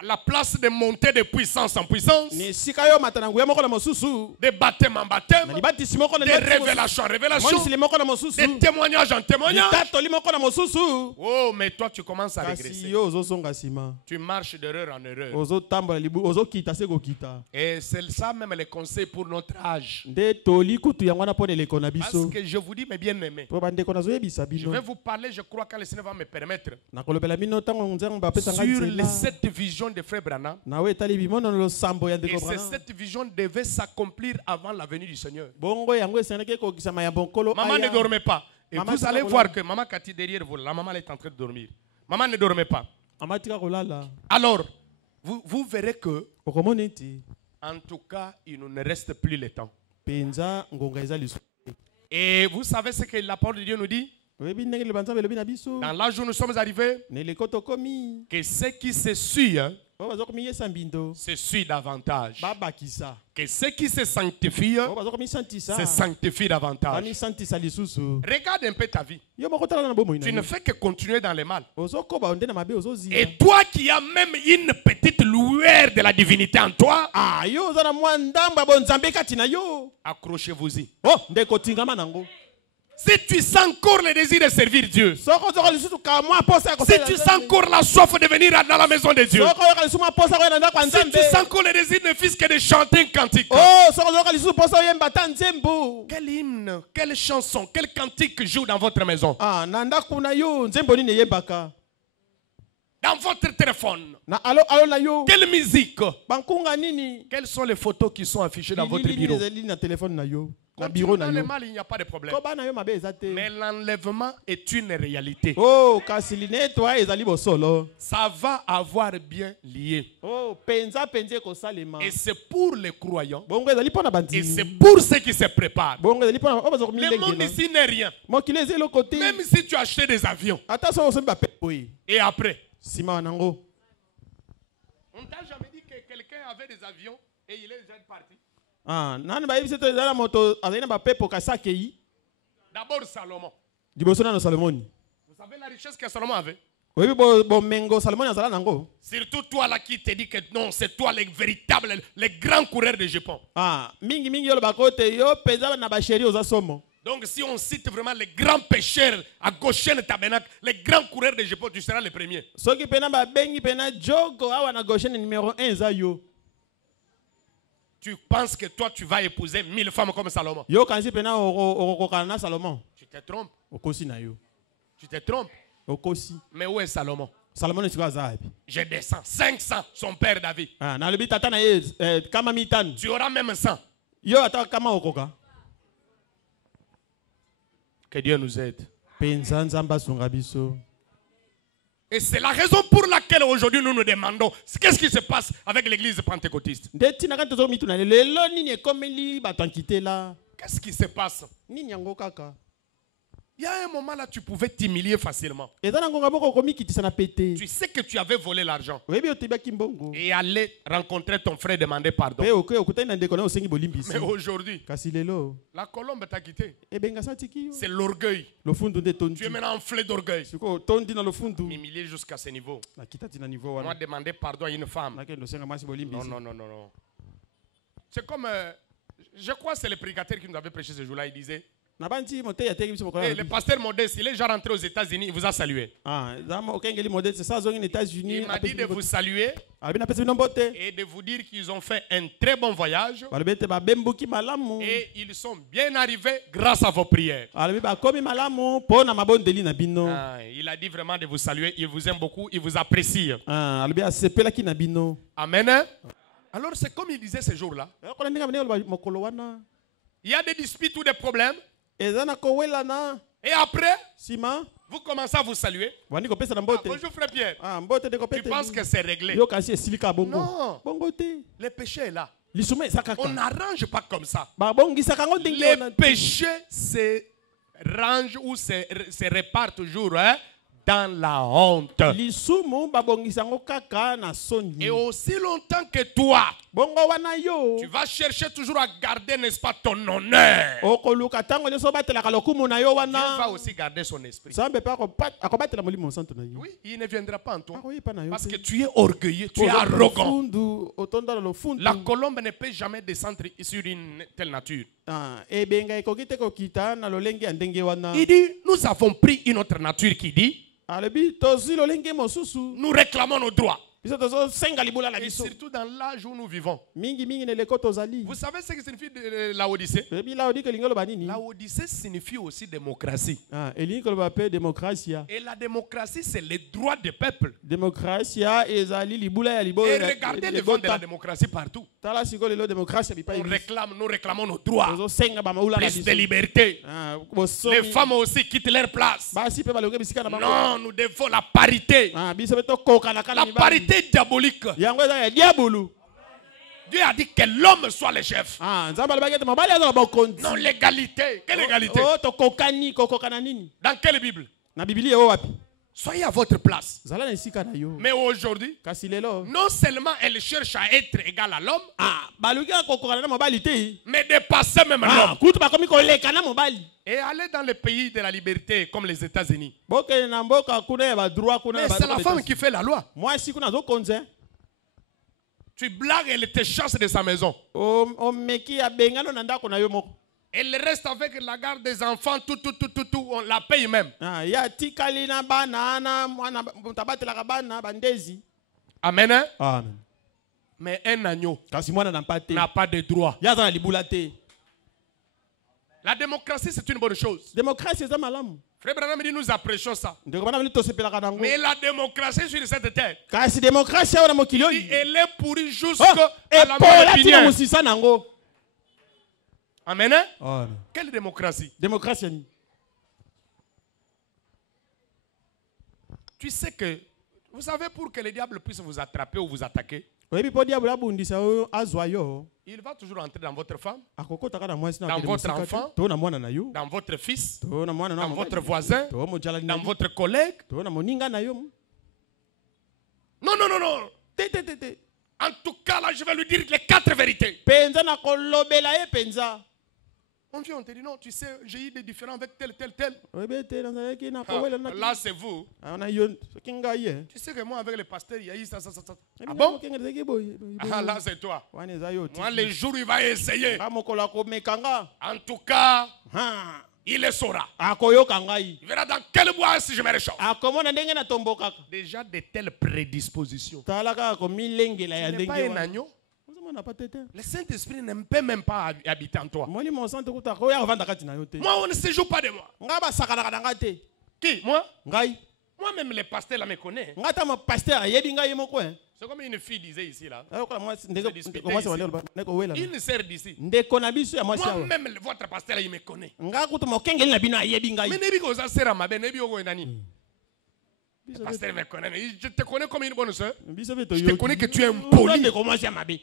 à la place de monter de puissance en puissance, ni sika yo matana nguya moko na mosusu de baptême en baptême, na libati moko na de révélation en révélation, monisili moko na mosusu de témoignage en témoignage. litatoli moko na mosusu Oh, mais toi tu commences à kasi régresser. yo ozosonga nsima Tu marches d'erreur en erreur. ozotambola libu ozokita se kokita Et c'est ça même les conseils pour notre âge. nde toli kutu yango wana mpo na eleko na Parce biso que je vous dis, mes bien-aimés, po bandeko nazoyebisa je bino vais vous parler, je crois, quand le Seigneur va me permettre, nakolobela bino ntango nzambe apesanga sur les nzela 7 visions de Frère Branham. nawe etali bimono na losambo ya Et ndeko ces Branham 7 visions devaient s'accomplir avant la venue du Seigneur. bongo yango esengaki ekokisama ya bonkolo Maman ne aya dormait pas. Et Maman vous tika allez kolala. voir que maman Cathy derrière vous, la maman elle est en train de dormir. Maman ne dormait pas. amatika kolala Alors, vous verrez que, okomona ete en tout cas, il nous ne reste plus le temps. penza ngonga eza lisusu Et vous savez ce que la parole de Dieu nous dit? oyebi ndenge libanza elobi na biso Dans l'âge où nous sommes arrivés, na eleko tokomi que ceux qui se suivent oyo bazokomiyesa mbindo se suivent davantage. babakisa Que ceux qui se sanctifient oyo bazokomisantisa se sanctifient davantage. bamisantisa lisusu Regarde un peu ta vie. yo moko tala na bomoi na Tu ne yo fais que continuer dans le mal. ozokoba nde na mabe ozozia Et toi qui as même une petite lueur de la divinité en toi, ah yo oza na mwa ndambo ya bonzambe kati na yo accrochez-vous-y. oh ndeko tingama nango Si tu sens encore le désir de servir Dieu, soko ozoka lisusu ka mwa posa ya si kosala tu sens encore la soif de venir dans la maison de Dieu, soko oyoka lisusu mwa posa koya na ndako ya si tu nzambe sens encore le désir ne fils que de chanter un cantique, oh soko ozoka lisusu posa oyemba ta nzembo quel hymne, quelle chanson, quel cantique joue dans votre maison, ah na ndako na yo nzembo nini eyembaka dans votre téléphone, na alo na yo quelle musique, bankunga nini quelles sont les photos qui sont affichées dans votre Bilili bureau. ezali na telefone na yo na Continue biro dans na le yo mal, il n'y a pas de problème. ko bana yo mabe eza te Mais l'enlèvement est une réalité. oh kasi linetwa ezali bosolo Ça va avoir bien lié. oh penza penza ekosalema Et c'est pour les croyants. bongo ezali mpo na Et c'est bandimi pour ceux qui se préparent. bongo ezali mpo na oyo Le monde bazokomilengela ici n'est rien. mokili eza eloko te Même si tu as acheté des avions. ata soki osombi bape boye Et après, nsima wana yango on t'a jamais dit que quelqu'un avait des avions et il est déjà parti. ah nani bayebisi ete ezali na moto azali na bapepo kasi akei D'abord Salomon. liboso nano salomoni Vous savez la richesse que Salomon avait? oyebi bomengo salomoni azala nango Surtout toi là qui te dit que non, c'est toi les véritables, les grands coureurs de Japon. ah mingi yo olobaka ote yo mpenza na basheri oza somo Donc si on cite vraiment les grands pêcheurs à Goshen Tabernacle, les grands coureurs de Japon, tu seras le premier. soki mpena babengi mpena jogo awa na goshene numéro 1 eza yo Tu penses que toi tu vas épouser 1000 femmes comme Salomon. yo kanisi mpena okokokana na salomon Tu te trompes. okosi na yo Tu te trompes. okosi Mais où est Salomon? salomon esiko aza api Je descends. 500, son père David. ah, nalobi tata na ye kama mitano Tu auras même 100. yo ata kama okoka Que Dieu nous aide. mpenza nzambe asunga biso Et c'est la raison pour laquelle aujourd'hui nous nous demandons qu'est-ce qui se passe avec l'église pentecôtiste. nde ntina kati tozomituna lelo nini ekomeli bato ankitela Qu'est-ce qui se passe? nini yango kaka Il y a un moment là, tu pouvais t'humilier facilement. eza na ngonga moko okomikitisa na pete Tu sais que tu avais volé l'argent oyebi otebaki mbongo et aller rencontrer ton frère et demander pardon. mpe okoki okutani na ndeko na osengi bolimbisi Mais aujourd'hui, kasi lelo la colombe t'a quitté. ebengasi atiki yo C'est l'orgueil. lofundu nde Tu tondi es maintenant enflé d'orgueil. sikoyo tondi na lofundu M'humilier jusqu'à ce niveau. nakita ti na niveau Moi, wana demander pardon à une femme. nakende osenga mwasi Non, bolimbisi non, non, non, non. C'est comme, je crois que c'est le prédicateur qui nous avait prêché ce jour-là. Il disait, nabandi motei ateki biso mokolo hey, le pasteur modeste, il est déjà rentré aux États-Unis, il vous a salué. okengeli modeste sa azongi na Il états-unis m'a dit de vous saluer alobi napesi bino mbote et de vous dire qu'ils ont fait un très bon voyage balobi ete babembuki malamu et ils sont bien arrivés grâce à vos prières. alobi bakomi malamu mpo na mabondeli na bino Ah, il a dit vraiment de vous saluer, il vous aime beaucoup, il vous apprécie. Ah, alobi asepelaki na bino Amen. Hein? Alors c'est comme il disait ce jour-là, kona ndenge bandenge oloba mokolo wana il y a des disputes ou des problèmes eza na kowelana et après, nsima vous commencez à vous saluer. bandi kopesa na Ah, mbote bonjour frère Pierre. mbote nde Tu penses kopeteli que c'est réglé? yo kasi esilika bongo Non. bongo te Le péché est là. lisumu eza On kaka n'arrange pas comme ça. babongisaka yango ndenge Les wana te. péchés se rangent ou se répartent toujours hein, dans la honte. lisumu babongisa ngo kaka na soni. Et aussi longtemps que toi, bongo wana yo tu vas chercher toujours à garder, n'est-ce pas, ton honneur. okoluka tango nyoso batelaka lokumu na yo Dieu wana va aussi garder son esprit. zambe pa akobatela molimo santo na yo. Oui, il ne viendra pas en toi. Akoyipa na yo Parce que te. tu es orgueilleux, tu es arrogant. Fundu otonda lo fundu. La colombe ne peut jamais descendre sur une telle nature. Ebenga ekoki te kokita na lolenge ya ndenge wana. Il dit, nous avons pris une autre nature qui dit, alobi tozi lolenge mosusu. nous réclamons nos droits. Biso tozo senga libula la Et biso. surtout dans l'âge où nous vivons. Mingi ne leko tozali. Vous savez ce que signifie la Odyssée? Ebi la odi ke lingolo banini. La Odyssée signifie aussi démocratie. Elingi ko ba pe demokrasia. Et la démocratie, c'est les droits des peuples. Demokrasia ezali libula ya libo. Et regardez le vent de la démocratie partout. Tala siko lelo demokrasia bipa On réclame, nous réclamons nos droits. tozo senga ba maula la Plus biso. de liberté. Les Les femmes aussi quittent leur place. basi pe baloke bisika na bango. Non, nous devons la parité. Biso beto koka na kala La parité diabolique. yango eza ya diabolu. Dieu a dit que l'homme soit le chef. Nzambe alobaki ete mobali aza na bokonzi. Non, l'égalité. Quelle égalité? Tokokani kokoka na nini? Dans quelle Bible? Na Biblia o wapi? Soyez à votre place. Zala na esika na yo. Mais aujourd'hui, Kasi lelo. non seulement elle cherche à être égale à l'homme, Baluki kokoka na mobali te. mais dépasser même l'homme. Kutu bakomi koleka na mobali. Et aller dans les pays de la liberté comme les États-Unis. Boke na mboka kuna ya ba droit kuna Mais c'est la femme qui fait la loi. Moi si kuna zo konze. Tu blagues, elle te chasse de sa maison. O meki ya bengano na ndako na yo moko. Elle reste avec la garde des enfants, tout, on la paye même. Ya tikali na bana na mwana tabatela bana bandezi. Amen. Hein? Amen. Mais un agneau Kasi mwana na pate. n'a pas de droit. Ya za na libula te. La démocratie, c'est une bonne chose. Démocratie eza malamu. Frère Branham dit, nous apprécions ça. Ndeko bana bili tosepelaka nango. Mais la démocratie sur cette terre, Kasi démocratie ya na mokili oyo. elle est pourrie jusqu'à la mort Epola de tina Pinière. musisa nango. Amen. Hein? Amen. Quelle démocratie? Démocratie ni. Tu sais que, vous savez, pour que le diable puisse vous attraper ou vous attaquer, Oyebi po diable abundisa oyo azwa yo. il va toujours entrer dans votre femme, Akokota kana mwasi na Dans akele votre musika te. enfant. To na mwana na yo. dans votre fils, To na mwana na dans mobali. votre voisin, To mojala dans na votre collègue. To na moninga na yo. Non, non, non, non. Te. En tout cas, là, je vais lui dire les 4 vérités. Penza na kolobela ye penza. On vient, on te dit, non, tu sais, j'ai eu des différends avec tel. Oyebi te na zaki na Ah, kowela na. là, c'est vous. Ana yo sokinga ye. Tu sais que moi, avec les pasteurs, il y a eu ça. Ah Ah bon? bon? Ah, là, c'est toi. Wana za yo. Moi, les jours, il va essayer. Amokola ko mekanga. En tout cas, Ha. il le saura. Akoyoka ngai. Il verra dans quel bois si je me réchauffe. Akomona ndenge na tombokaka. Déjà de telles prédispositions. Talaka ko milengela ya Tu n'es ndenge pas un wana. agneau. Ozomona pa tete. Le Saint-Esprit ne peut même pas habiter en toi. Moli mon santo kuta ko ya vanda kati na yo te. Moi, on ne se joue pas de moi. Nga ba sakana kana ngate. Qui? Moi? Ngai. Moi-même, les pasteurs là me connaissent. Ngata mo pasteur yebi ngai moko hein. C'est comme une fille disait ici là. Ayoka moi C'est ndeko disputé ko mwasi ici. wale neko wela. Une sœur d'ici. Ndeko na biso ya mwasi awa. Moi-même, votre pasteur là, il me connaît. Nga kuta mo kengeli na bino yebi ngai. Mais nebi ko ça sert à ma belle, nebi ko nani. Le Biso pasteur me connaît. Mais je te connais comme une bonne sœur. biso beto Je yo. te connais que tu es impoli. Ndeko mwasi ya mabe.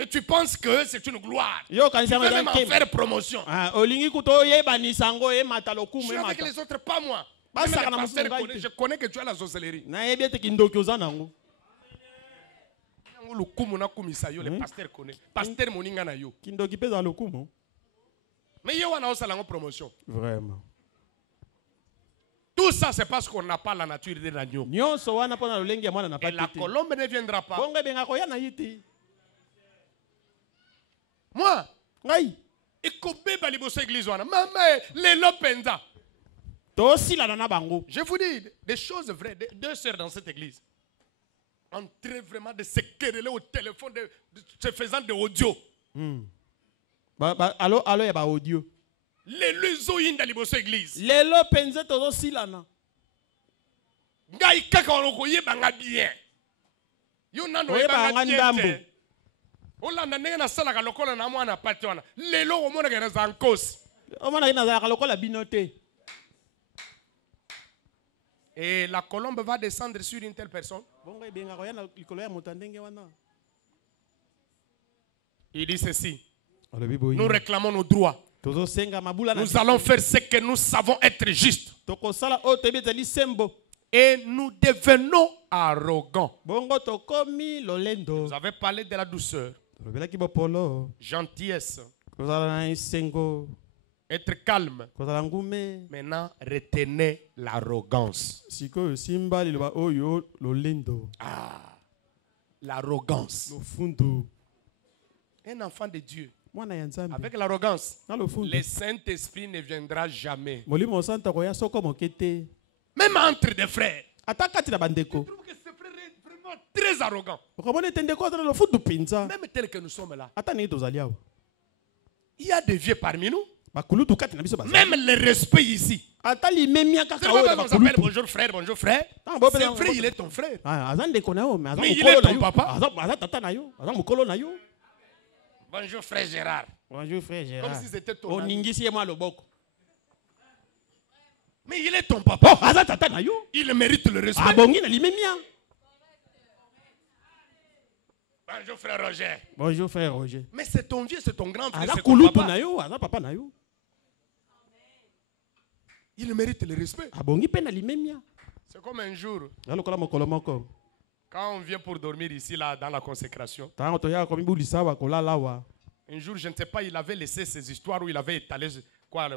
Et tu penses que c'est une gloire. Yo Tu kanisa veux même ma en faire promotion. olingi kuto yeba ni sango e mata Je lokumu suis e avec mata. les autres, pas moi. Bah, Même ça, les quand pasteurs on connaissent, je connais que tu as la sorcellerie. Na yebi ete kindoki oza nango. Le kumuna kumisa yo, le pasteur connaît. Pasteur moninga na yo. Kindoki peza lokumu. Mais yo wana osala ngo promotion. Vraiment. Tout ça c'est parce qu'on n'a pas la nature de l'agneau. Nyonso wana pona lolengi ya mwana na Et la pati. colombe ne viendra pas. Bongo benga ko ya na yiti. Moi, Ngai. ekobeba liboso église wana. Mama, lelo penza. To sila na bango. Je vous dis des choses vraies. Deux sœurs dans cette église. En train vraiment de se quereller au téléphone, se faisant des audios. Allo ya ba audio. Les lezo yinda liboso église. Lelo penze to sila na. Ngai kaka onoko yeba nga bien. Yo nano yeba nga bien. Olanda ndenge na sala ka lokola na mwana pati wana. Lelo omona ke na zankosi. Omona ina za ka lokola binote. Et la colombe va descendre sur une telle personne. Bongo benga ko ya na likolo ya motandenge wana. Il dit ceci. Nous Nous réclamons nos droits. Tozo senga mabula na. Nous allons faire ce que nous savons être juste. Toko sala o tebi tali sembo. Et nous devenons arrogants. bongo tokomi lolendo. Vous avez parlé de la douceur, Tolobelaki bopolo. gentillesse, Kozala na esengo. être calme. Kozala ngume. Maintenant, retenez l'arrogance. Sikoyo simba liloba oyo lolendo. Ah, l'arrogance. Lofundo. Un enfant de Dieu, Mwana ya Nzambe. avec l'arrogance, Na lofundo. le Saint-Esprit ne viendra jamais. Molimo santa koya soko mokete. Même entre des frères. Atakati na Je bandeko. trouve que ce frère est vraiment très arrogant. Okomone tende ko na lofundo pinza. Même tel que nous sommes là. Ata ni tozali awa. Il y a des vieux parmi nous. Bakulutu kati na biso bazali. Même le respect ici. Ata limemia C'est kaka pas oyo comme on s'appelle bakulutu. bonjour frère, bonjour frère. Ah, bon, C'est ben, vrai, bon, il est ton frère. Ah, aza ndeko na yo, mais aza Mais il mokolo est na ton yo. papa. Aza tata na yo, aza mokolo na yo. Bonjour frère Gérard. Bonjour frère Gérard. Comme si c'était ton ami. Oningisi ye mwa loboko. Mais il est ton papa. Oh, aza tata na yo. Il mérite le respect. Abongi na limemia. Bonjour frère Roger. Bonjour frère Roger. Mais c'est ton vieux, c'est ton grand frère, Aza c'est ton kulutu papa. na yo, aza papa na yo. Il mérite le respect. Abongi pe na limemia. C'est comme un jour, Alokola mokolo moko. quand on vient pour dormir ici, là, dans la consécration. Tango to ya komi bulisa wa kolala wa. Un jour, je ne sais pas, il avait laissé ces histoires où il avait étalé. Quoi,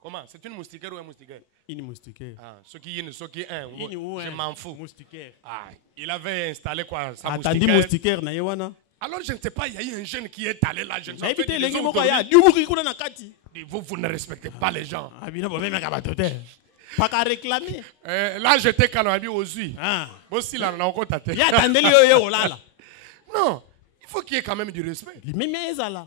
comment? C'est une moustiquaire ou un moustiquaire? Ini moustiquaire. Ah, ce qui est, ce qui est un. Ini ou Je un m'en fous. moustiquaire. Ah, il avait installé quoi? Sa Atandi moustiquaire. moustiquaire na ye wana. Alors, je ne sais pas, il y a eu un jeune qui est allé là. Je ne Na sais pas. evite lengi moko ya diubuki kuna na kati. Vous ne respectez pas les gens. Abina bo meme ka batote. Pas qu'à réclamer. Là, j'étais calme, aux yeux. Ah. Aussi, là, on a encore tâté. Ya tandeli yo yo olala. Non, il faut qu'il y ait quand même du respect. Limemia ezala.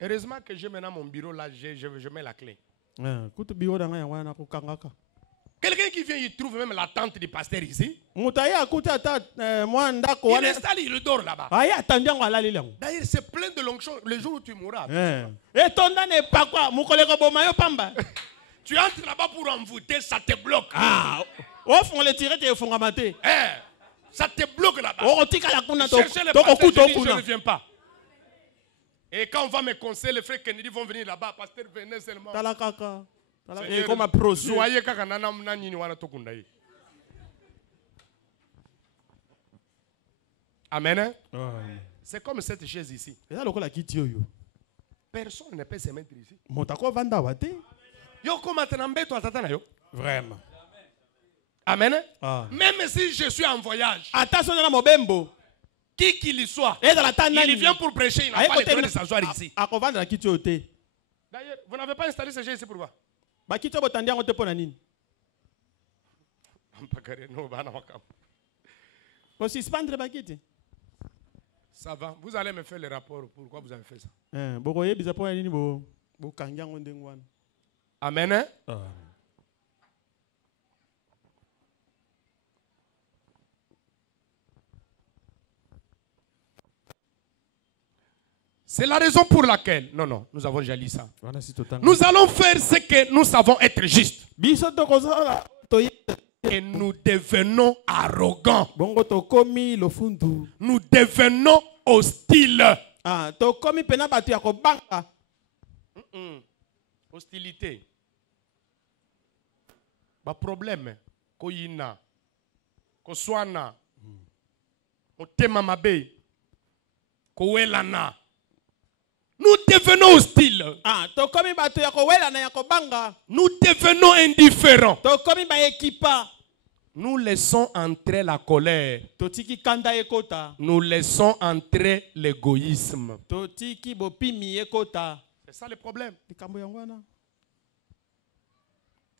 Heureusement que j'ai maintenant mon bureau là, je mets la clé. Kutu biyo danga ya wana ko kangaka. Quelqu'un qui vient, il trouve même la tente du pasteur ici. Mutaya akuti ata mwa ndako Il wana. installe, il dort là-bas. Aya tandiango alali lango. D'ailleurs, c'est plein de longues choses. Le jour où tu mourras, Et tonda ne pas quoi, mukoleko boma yo pamba. tu entres là-bas pour envoûter, ça te bloque. Ah, offre le tirer te fonga mate. Ça te bloque là-bas. O tika la kuna to. Cherchez le To pasteur, kuto je dis, je kuna. ne viens pas. Et quand on va me conseiller, les frères Kennedy vont venir là-bas, pasteur venez seulement. Tala kaka. Seigneur, Comme un procès. Soyez kaka nana nani wana tokunda ye. Amen. C'est comme cette chaise ici. Eza lokola kiti oyo. Personne ne peut se mettre ici. Motako vanda wate. Yo koma tenambe to atata na yo. Vraiment. Amen. Ah. Même si je suis en voyage, Attention na mobembo. qui qu'il soit, Eza la tanda il vient pour prêcher, il n'a pas le droit de s'asseoir ici. Akovanda la kiti ote. D'ailleurs, vous n'avez pas installé ce chaise ici pour quoi? Ba kiti botandi yango te pona nini? Pour suspendre ba kiti. Ça va. Vous allez me faire le rapport. Pourquoi vous avez fait ça? Boko yebisa pona nini bo kangiango ndengo wana. Amen. C'est la raison pour laquelle, non, nous avons déjà lu ça. Nous allons faire ce que nous savons être juste. Et nous devenons arrogants. Nous devenons hostiles. Hostilité. Ba problème. Koyina. Koswana. Otema mabe. Kowelana. Nous devenons hostiles. Nous devenons indifférents. Nous laissons entrer la colère. Nous laissons entrer l'égoïsme. C'est ça le problème.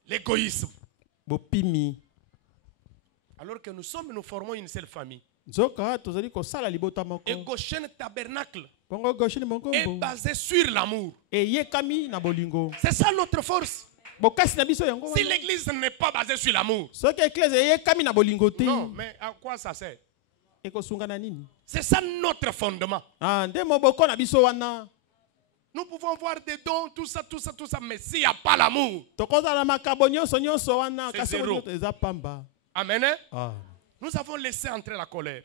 L'égoïsme. Alors que nous formons une seule famille. Et Goshen Tabernacle est basé sur l'amour. C'est ça notre force. Si l'église n'est pas basée sur l'amour, non, mais à quoi ça sert? C'est ça notre fondement. Nous pouvons voir des dons, tout ça, mais s'il n'y a pas l'amour, c'est zéro. Amen. Nous avons laissé entrer la colère.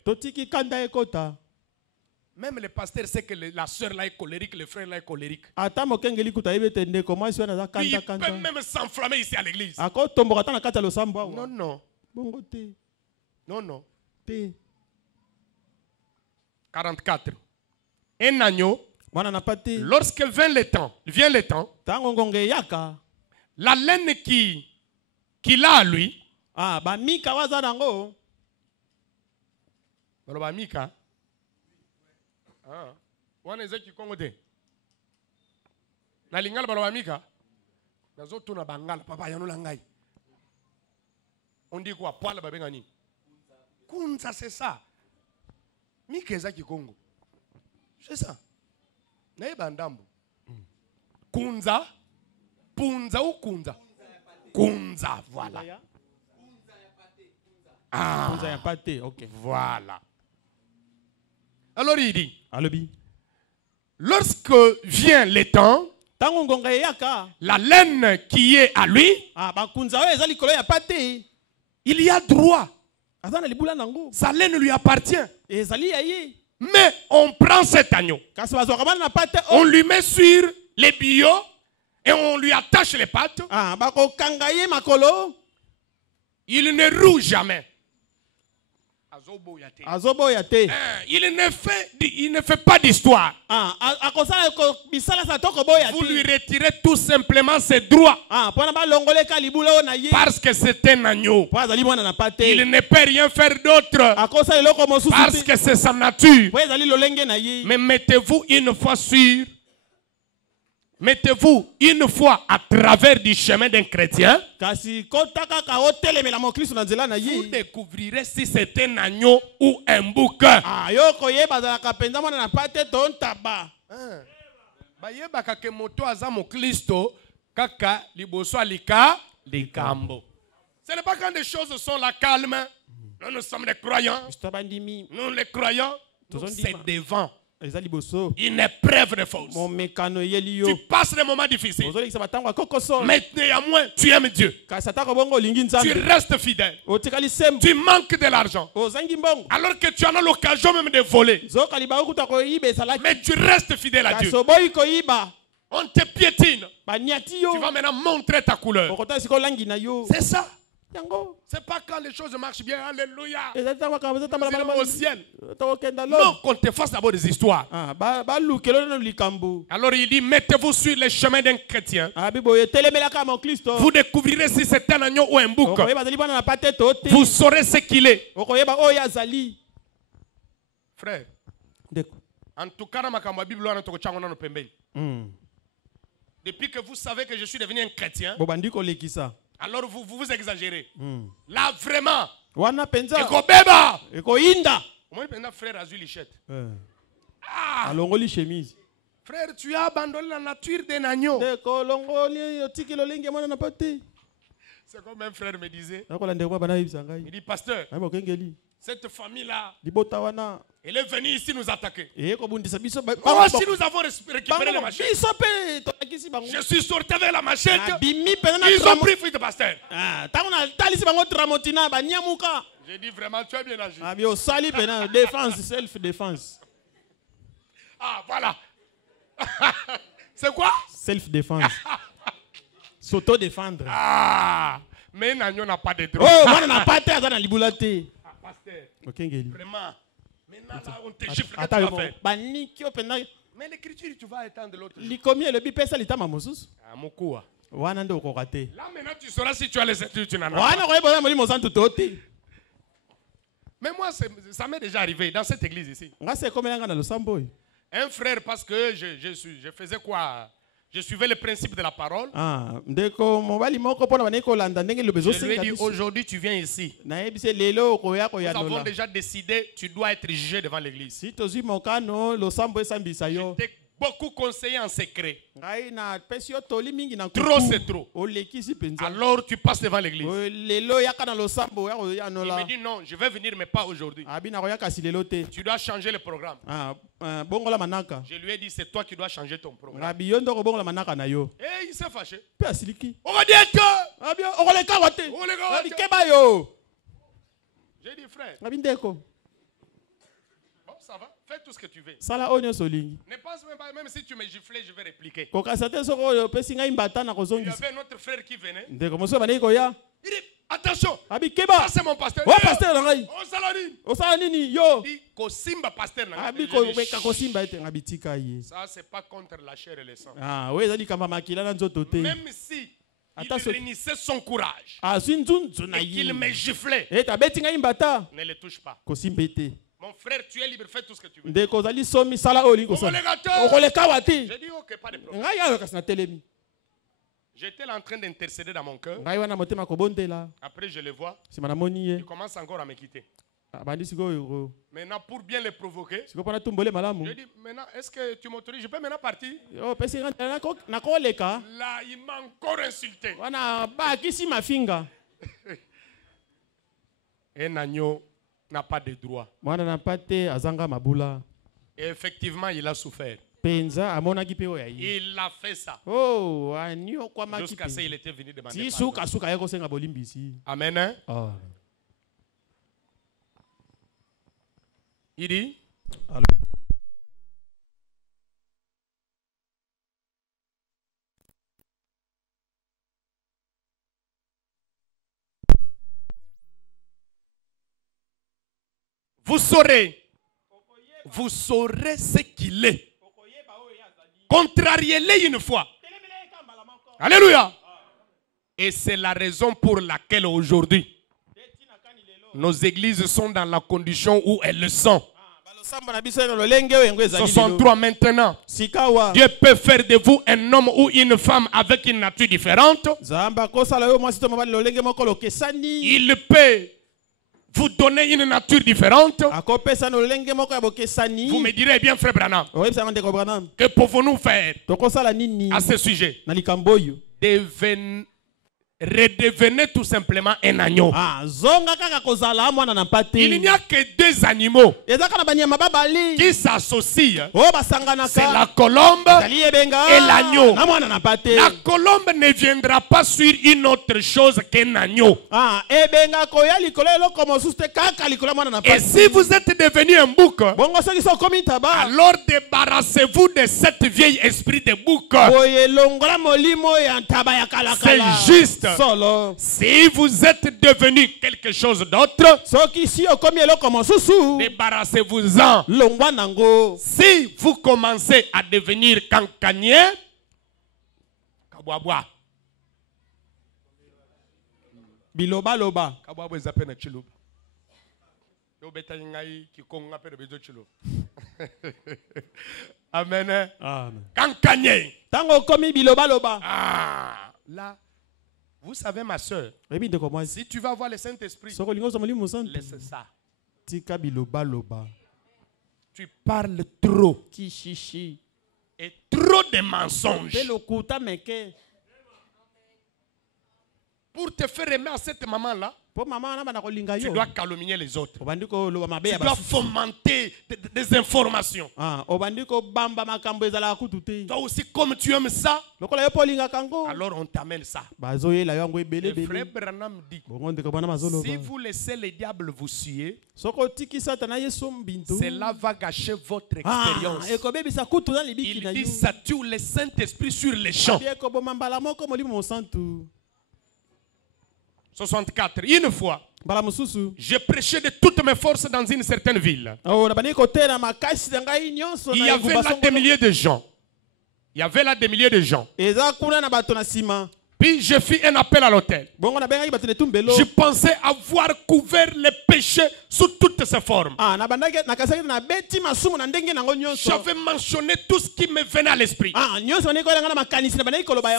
Même le pasteur sait que la soeur là est colérique, le frère là est colérique. Ata mokengeli kuta yebete ndeko mwasi wana za Puis kanta il peut kanta. même s'enflammer ici à l'église. Ako tomboka ta na kata losambo awa. Non, non. Bongo te. Non, non. Te. 44. Un agneau, Mwana na pate. lorsque vient le temps, Tango ngonge yaka. la laine qu'il a à lui, Ah, ba mika waza nango. baloba mika. Ah, wana ezeki kongo te. Na lingala baloba mika. Nazo tuna bangala papa yanola ngai. On dit quoi? Poil babengani. Kunza, c'est ça. Mika ezaki kongo. C'est ça. Naye bandambo. Kunza, punza ou kunza? Kunza, voilà. Ah, Kunza ya pate, ok. voilà. Alors il dit, Alobi. lorsque vient le temps, Tango ngonge yaka. la laine qui est à lui, Ah, ba kunza oyo ezali kolo ya pate. il y a droit. Aza na libula nango. Sa laine lui appartient. Ezali ya ye. Mais on prend cet agneau, Kasi bazwaka bana na pate on o. lui met sur les billots et on lui attache les pattes. Ah, bako kanga ye makolo. Il ne roule jamais. Azoboya te. Il ne fait pas d'histoire. Ah, akosala ko bisala sa toko boya Vous te. lui retirez tout simplement ses droits. Ah, pona ba longole ka libula o na ye. Parce que c'est un agneau. Po azali mwana na pate. Il ne peut rien faire d'autre. Akosala eloko mosusu Parce te. que c'est sa nature. Po ezali lolenge na ye. Mais mettez-vous une fois à travers du chemin d'un chrétien. Kasi kotaka ka otelemela mo Kristo na nzela na Vous ye. découvrirez si c'est un agneau ou un bouc. Ah, yo koyeba zalaka penza mwana na pate to ntaba. Bayebaka ke moto aza mo Kristo kaka liboso alika likambo. Ce n'est pas quand des choses sont là calmes. Nous sommes les croyants. Stabandimi. Nous les croyants. C'est devant Ezali boso. une épreuve de force. Mon mekano yeli yo. Tu passes des moments difficiles. Ozoli kisa batango kokoso. Mais néanmoins, tu aimes Dieu. Kasi atako bongo lingi Tu nzambe. restes fidèle. Otikali sembo. Tu manques de l'argent. Ozangi mbongo. Alors que tu en as l'occasion même de voler. Zoka liba ukuta ko yibe salaki. Mais tu restes fidèle à Dieu. Kasi boy ko yiba. On te piétine. Banyati yo. Tu vas maintenant montrer ta couleur. Okota siko langi na yo. C'est ça. Yango. C'est pas quand les choses marchent bien. Alléluia. Ezali tango ka bazata Nous irons au ciel. To kenda lo. Non, qu'on te fasse d'abord des histoires. Ah, ba lukelo no likambo. Alors il dit, mettez-vous sur les chemins d'un chrétien. Ah, bibo telemela ka mo Kristo. Vous découvrirez si c'est un agneau ou un bouc. Okoyeba zali bana na pate to te. Vous saurez ce qu'il est. Okoyeba oya zali. Frère, Deko. en tout cas, dans ma Bible, on a tout chango dans nos pembeli. Depuis que vous savez que je suis devenu un chrétien, Bobandi ko lekisa. alors vous exagérez. Là, vraiment, Wana penza. Eko beba. Eko inda. Moi, maintenant, frère Azul Lichette. Alongoli chemise. Frère, tu as abandonné la nature d'un agneau. Deko longoli otiki lolinge mwana na pate. C'est comme un frère me disait. Nakola ndeko bana yisangai. Il dit, pasteur, Abo kengeli. cette famille-là, Libota wana. elle est venue ici nous attaquer. Eko bundisa biso. Moi aussi, nous avons récupéré la machette. Biso pe to akisi bango. Je suis sorti avec la machette. Bimi penana. Ils ont pris fuite, pasteur. Ah, tango na talisi bango tramotina ba nyamuka. J'ai dit vraiment, tu as bien agi. Ah, bio sali pena défense self défense. Ah, voilà. C'est quoi? Self défense. S'auto défendre. Ah, mais un agneau n'a pas de droit. Oh, mwana na pate aza na libula te. Ah, pasteur, Okengeli. vraiment. Maintenant, là, on te gifle. Qu'est-ce que Attends, tu vas faire? baniki opena Mais l'écriture, tu vas étendre l'autre. likomi elobi pesa litama mosusu. Ah, mon coup. Wana nde okoka te. Là, maintenant, tu sauras si tu as les études, tu n'en as pas. Wana koyeba molimo santu to te. Mais moi, ça m'est déjà arrivé dans cette église ici. Nga se komelanga na losambo oyo. Un frère, parce que je faisais quoi? Je suivais le principe de la parole. Ah, ndeko mobali moko pona baneki kolanda ndenge lobezo Je lui ai senga dit, biso. aujourd'hui, tu viens ici. Nayebise lelo okoya Nous avons koyanola. déjà décidé, tu dois être jugé devant l'église. Si tozwi mokano losambo esambisa yo. T'es beaucoup conseillé en secret. Ngai na pesi yo toli mingi na Trop, c'est trop. olekisi penza. Alors, tu passes devant l'église. Lelo yaka na losambo ya Il koyanola. me dit, non, je vais venir, mais pas aujourd'hui. Abi na koyaka si lelo te. Tu dois changer le programme. Ah, bongola manaka. Je lui ai dit, c'est toi qui dois changer ton programme. Ngabi yo ndoko bongola manaka na yo. Et il s'est fâché. Pe asiliki. On va dire que... Abi okoleka wate. Okoleka wate. Abi keba yo. J'ai dit, frère, Ngabi ndeko. bon, ça va. Fais tout ce que tu veux. Sala onyo solingi. Ne pense même pas, même si tu me giflais, je vais répliquer. Koka sate soko yo pesi ngai mbata na Il y kozongisa. avait un autre frère qui venait. Ndeko moso bana koya. Il dit, attention, Abi keba. ça c'est mon pasteur. Wa pasteur na ngai. On salonine. Osala nini yo? Il dit, Kosimba pasteur na ngai. Abi ko weka kosimba ete ngabitika ye. Ça c'est pas contre la chair et le sang. Ah, we ezali kamba makila na nzoto te. Même si il réunissait son courage Ah, zunzunzu na et qu'il yi. me giflait, Et tabeti ngai mbata. ne le touche pas. Kosimba ete. Mon frère, tu es libre, fais tout ce que tu veux. Ndeko zali somi sala oli kosala. Okoleka wati. J'ai dit, ok, pas de problème. Ngai ayo kasina telemi. J'étais là en train d'intercéder dans mon cœur. Ngai wana motema kobondela. Après, je le vois. Sima na moni ye. Il commence encore à me quitter. Bandi sikoyo. Maintenant, pour bien le provoquer, Siko pona tumbole malamu. je dis, maintenant, est-ce que tu m'autorises? Je peux maintenant partir? Yo pesi na koleka. Là, il m'a encore insulté. Wana ba kisi mafinga. Un agneau n'a pas de droit. Mwana na pate azanga mabula. Et effectivement, il a souffert. Penza amona ki pe oya yi. Il a fait ça. Oh, anyo kwa maki. Jusqu'à ce qu'il était venu demander Si pardon. suka yako senga bolimbisi. Amen. Hein? Oh. Il dit, Alors. vous saurez ce qu'il est. Contrariez-les une fois. Alléluia. Et c'est la raison pour laquelle aujourd'hui, nos églises sont dans la condition où elles le sont. 63 maintenant. Dieu peut faire de vous un homme ou une femme avec une nature différente. Il peut vous donner une nature différente. Vous me direz bien, frère Branham, que pouvons-nous faire à ce sujet? Redevenez tout simplement un agneau. Il n'y a que deux animaux qui s'associent. C'est la colombe et l'agneau. La colombe ne viendra pas sur une autre chose qu'un agneau. Et si vous êtes devenu un bouc, alors débarrassez-vous de cet vieil esprit de bouc. C'est juste. Solo. Si vous êtes devenu quelque chose d'autre, débarrassez-vous-en. Si vous commencez à devenir cancanier, kabwabwa. Biloba loba. Kabwabwa ezapena chilo. Yo beta ngai kikonga pe bezo chilo. Amen. Amen. Cancanier. Tango komi biloba loba. Ah, là. Vous savez, ma soeur, si tu vas voir le Saint-Esprit, laisse ça. Tu parles trop. Et trop de mensonges. Pour te faire aimer à cette maman-là, tu dois calomnier les autres. Tu dois fomenter des informations. Toi aussi, comme tu aimes ça, alors on t'amène ça. Le frère Branham dit, si vous laissez le diable vous suer, cela va gâcher votre expérience. Il dit, ça tue le Saint-Esprit sur les champs. 64. Une fois, j'ai prêché de toutes mes forces dans une certaine ville. Il y avait là des milliers de gens. Puis je fis un appel à l'hôtel. Je pensais avoir couvert les péchés sous toutes ses formes. J'avais mentionné tout ce qui me venait à l'esprit.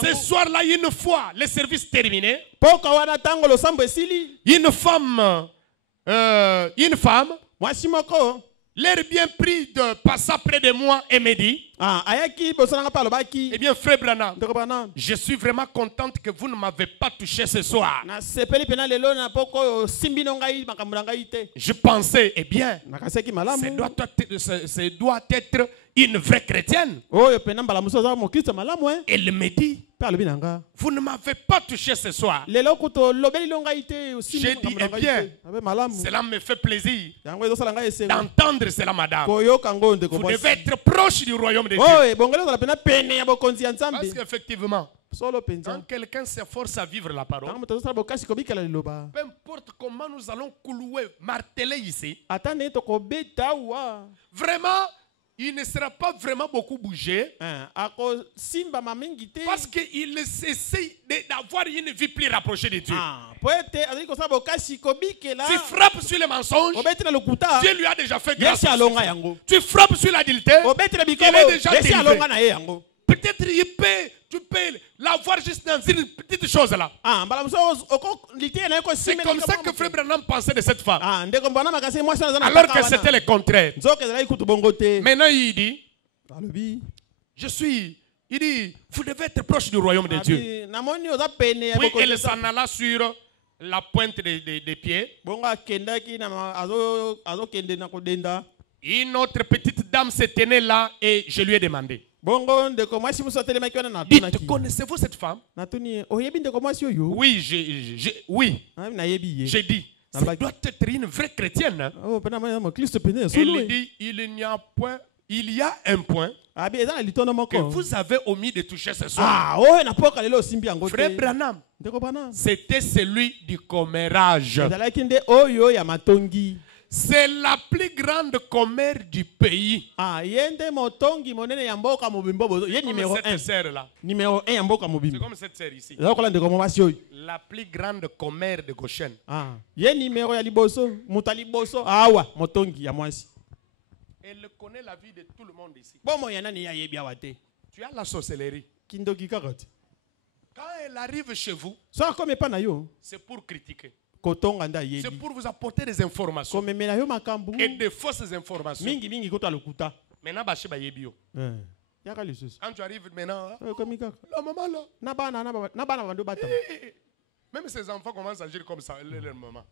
Ce soir-là, une fois le service terminé, une femme, l'air bien pris de passer près de moi et me dit, eh bien frère Branham, je suis vraiment contente que vous ne m'avez pas touché ce soir. Je pensais, eh bien, ce doit être une vraie chrétienne. Elle me dit, Vous ne m'avez pas touché ce soir. J'ai dit, eh bien, cela me fait plaisir d'entendre cela, madame. Vous devez être proche du royaume de Dieu. Parce qu'effectivement, quand quelqu'un s'efforce à vivre la parole, peu importe comment nous allons clouer, marteler ici, vraiment, il ne sera pas vraiment beaucoup bougé. Parce qu'il essaie d'avoir une vie plus rapprochée de Dieu. Tu frappes sur les mensonges, Dieu lui a déjà fait grâce. Tu frappes sur l'adultère, il est déjà délivré. Peut-être tu peux l'avoir juste dans une petite chose là. C'est comme ça que Frère Branham pensait de cette femme. Alors que c'était le contraire. Maintenant il dit, il dit, vous devez être proche du royaume de Dieu. Oui, elle s'en alla sur la pointe des pieds. Une autre petite dame se tenait là et je lui ai demandé, dites, connaissez-vous cette femme? Oui, j'ai dit, ça doit être une vraie chrétienne. Il dit, il y a un point que vous avez omis de toucher ce soir. Frère Branham, c'était celui du commérage. C'est la plus grande commère du pays. Comme cette sœur-là. C'est comme cette sœur ici. La plus grande commère de Goshen. Elle connaît la vie de tout le monde ici. Tu as la sorcellerie. Quand elle arrive chez vous, c'est pour critiquer. C'est pour vous apporter des informations et des fausses informations. Maintenant, quand tu arrives maintenant, la maman là, même ses enfants commencent à agir comme ça, leur maman.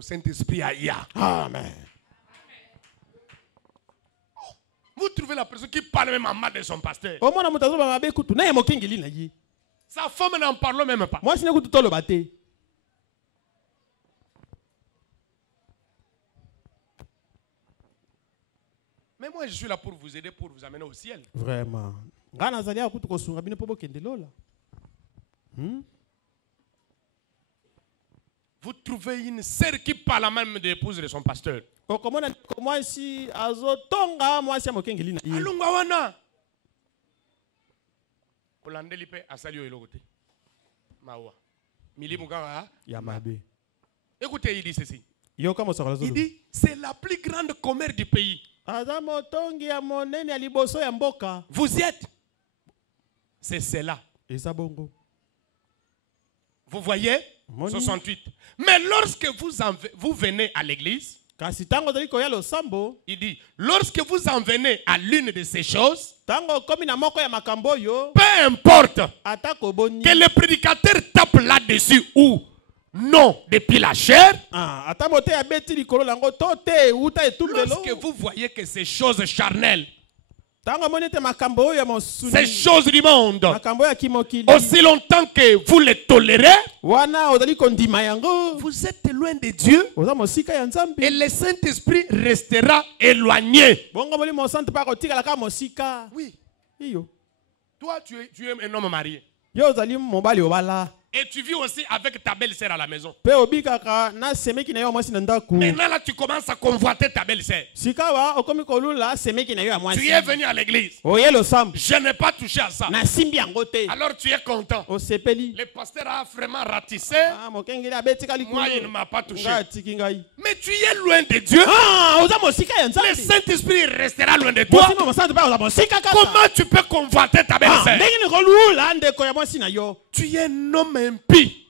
Saint-Esprit aya. Amen. Vous trouvez la personne qui parle même en mal de son pasteur. Sa femme n'en parle même pas. Mais moi je suis là pour vous aider, pour vous amener au ciel. Vraiment. Vous trouvez une sœur qui parle même de l'épouse de son pasteur. Alungawana. Écoutez, il dit ceci. Il dit, c'est la plus grande commère du pays. Vous y êtes. C'est cela. Vous voyez? 68. Mais lorsque vous venez à l'église, il dit, lorsque vous en venez à l'une de ces choses, peu importe que le prédicateur tape là-dessus ou non depuis la chair, lorsque vous voyez que ces choses charnelles, ces choses du monde, aussi longtemps que vous les tolérez, vous êtes loin de Dieu et le Saint-Esprit restera éloigné. Oui. Toi, tu es un homme marié. Et tu vis aussi avec ta belle-sœur à la maison. Maintenant là, tu commences à convoiter ta belle-sœur. Tu es venu à l'église. Je n'ai pas touché à ça. Alors tu es content. Le pasteur a vraiment ratissé. Moi, il ne m'a pas touché. Mais tu es loin de Dieu. Le Saint-Esprit restera loin de toi. Comment tu peux convoiter ta belle-sœur? Tu es un homme impie.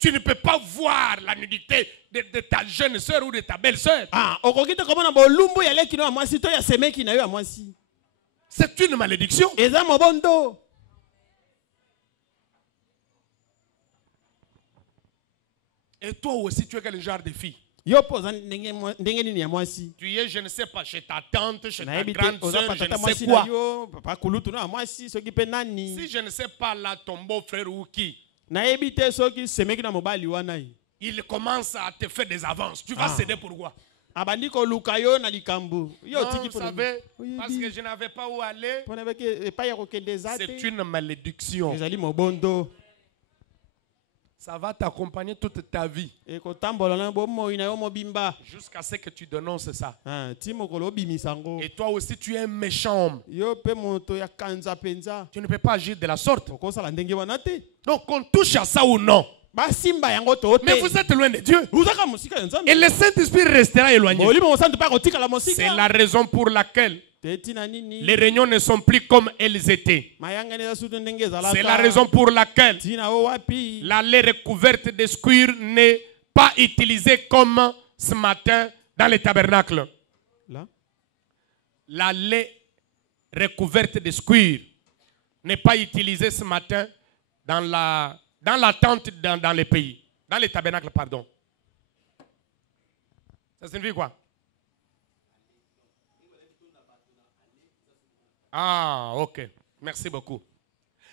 Tu ne peux pas voir la nudité de ta jeune soeur ou de ta belle-sœur. C'est une malédiction. Et toi aussi, tu es quel genre de fille? Yo poza ndenge nini ya mwasi. Tu es, je ne sais pas, chez ta tante, chez ta Nayebi te grande oza sœur, je patata ne mwasi sais na quoi. yo, papa kulutu na mwasi soki pe nani. Si je ne sais pas là, ton beau-frère ou qui, Nayebi te soki semeki na mobali wana yi. il commence à te faire des avances. Tu vas céder pourquoi? Abandi ko luka yo na likambo. Yo Non, tiki vous savez, parce que je n'avais pas où aller, Pona beke epa ya kokende zate. c'est une malédiction. Ezali mobondo. Ça va t'accompagner toute ta vie. E kotambola na bomo ina yo mobimba. Jusqu'à ce que tu dénonces ça. Ah, timo kolo bimisango. Et toi aussi, tu es un méchant homme. Yo pe moto ya kanza penza. Tu ne peux pas agir de la sorte. Okosa la ndenge wana te. Donc, on touche à ça ou non. Ba simba yango to te. Mais vous êtes loin de Dieu. Uzaka musika ya nzambe. Et le Saint-Esprit restera éloigné. Molimo mosantu pa kotika la musika. C'est la raison pour laquelle Tetina nini. les réunions ne sont plus comme elles étaient. Mayanga ne sutu ndenge zalaka. C'est la raison pour laquelle Tina o wapi. la lait recouverte de squure n'est pas utilisée comme ce matin dans les tabernacles. Là. La lait recouverte de squure n'est pas utilisée ce matin dans la tente dans les pays, dans les tabernacles, pardon. Ça signifie quoi? Ah, ok. Merci beaucoup.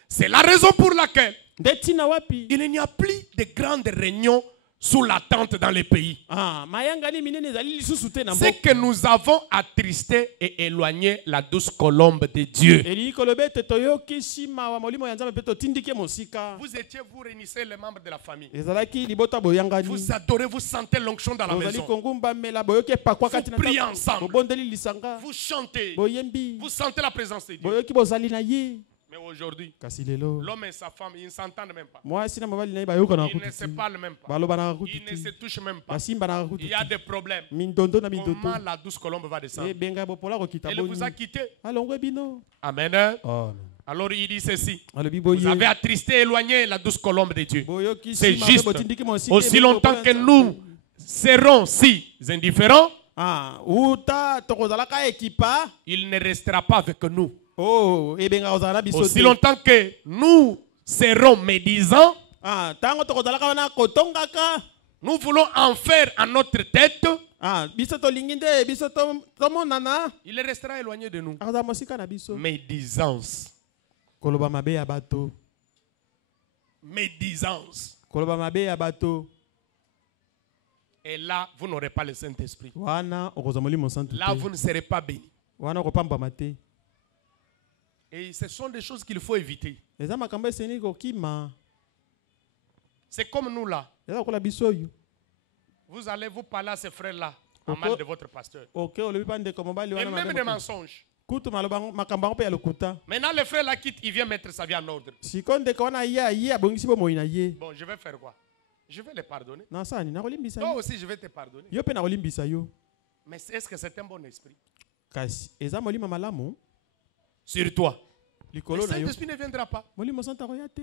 C'est la raison pour laquelle Detina wapi. il n'y a plus de grandes réunions sous la tente dans les pays. Ah, mayanga ni minene zali lisusu te na C'est mboka. que nous avons attristé et éloigné la douce colombe de Dieu. Eli kolobe te toyoki shima wa molimo ya nzambe pe totindike mosika. Vous étiez, vous réunissez les membres de la famille. Ezalaki libota boyangani. Vous adorez, vous sentez l'onction dans la Ozali maison. kongumba mela boyoki pakwa kati na Vous priez ndako. ensemble. Bobondeli lisanga. Vous chantez. Boyembi. Vous sentez la présence de Dieu. Boyoki bozali na ye. Mais aujourd'hui, Kasi lelo. l'homme et sa femme, ils ne s'entendent même pas. Moi sina mobali na ye bayoka na Ils ne se kutu. parlent même pas. Baloba na Ils ne se kutu. touchent même pas. Basimba na Il kutu. y a des problèmes. Mindondo na mindondo. Comment la douce colombe va descendre? E benga bopola ko kita Elle vous a boni. quitté. Alongwe bino. Amen. Oh. Alors il dit ceci. Alobi Vous avez boye. attristé et éloigné la douce colombe de Dieu. Boyoki C'est shima juste. pe botindiki mosika. Aussi longtemps que nous serons si indifférents, Ah, uta tokozalaka ekipa. il ne restera pas avec nous. Oh, ebenga ozala biso. Aussi longtemps que nous serons médisants, Ah, tango tokozalaka wana kotongaka. nous voulons en faire à notre tête, Ah, biso tolingi nde biso tomonana. il restera éloigné de nous. Aza mosika na biso. Médisance. Koloba mabe ya bato. Médisance. Koloba mabe ya bato. Et là, vous n'aurez pas le Saint-Esprit. Wana okoza molimo santu. Là, vous ne serez pas bénis. Wana kopamba mate. Et ce sont des choses qu'il faut éviter. Eza makambo eseni kokima. C'est comme nous là. Eza kola biso yo. Vous allez vous parler à ces frères-là, en mal de votre pasteur. Ok, olobi pande ko mobali Et wana même des mensonges. Kutu maloba makambo pe ya lokuta. Maintenant, le frère là quitte, il vient mettre sa vie en ordre. Sikonde ko wana ye abongisi bo moina ye. Bon, je vais faire quoi? Je vais les pardonner. Na sani na kolimbisa Toi yo. aussi, je vais te pardonner. Yo pe na kolimbisa yo. Mais est-ce que c'est un bon esprit? Kasi eza molimo malamu. Sur toi. Le Likolo na yo. Saint-Esprit ne viendra pas. Molimo santa ko yate.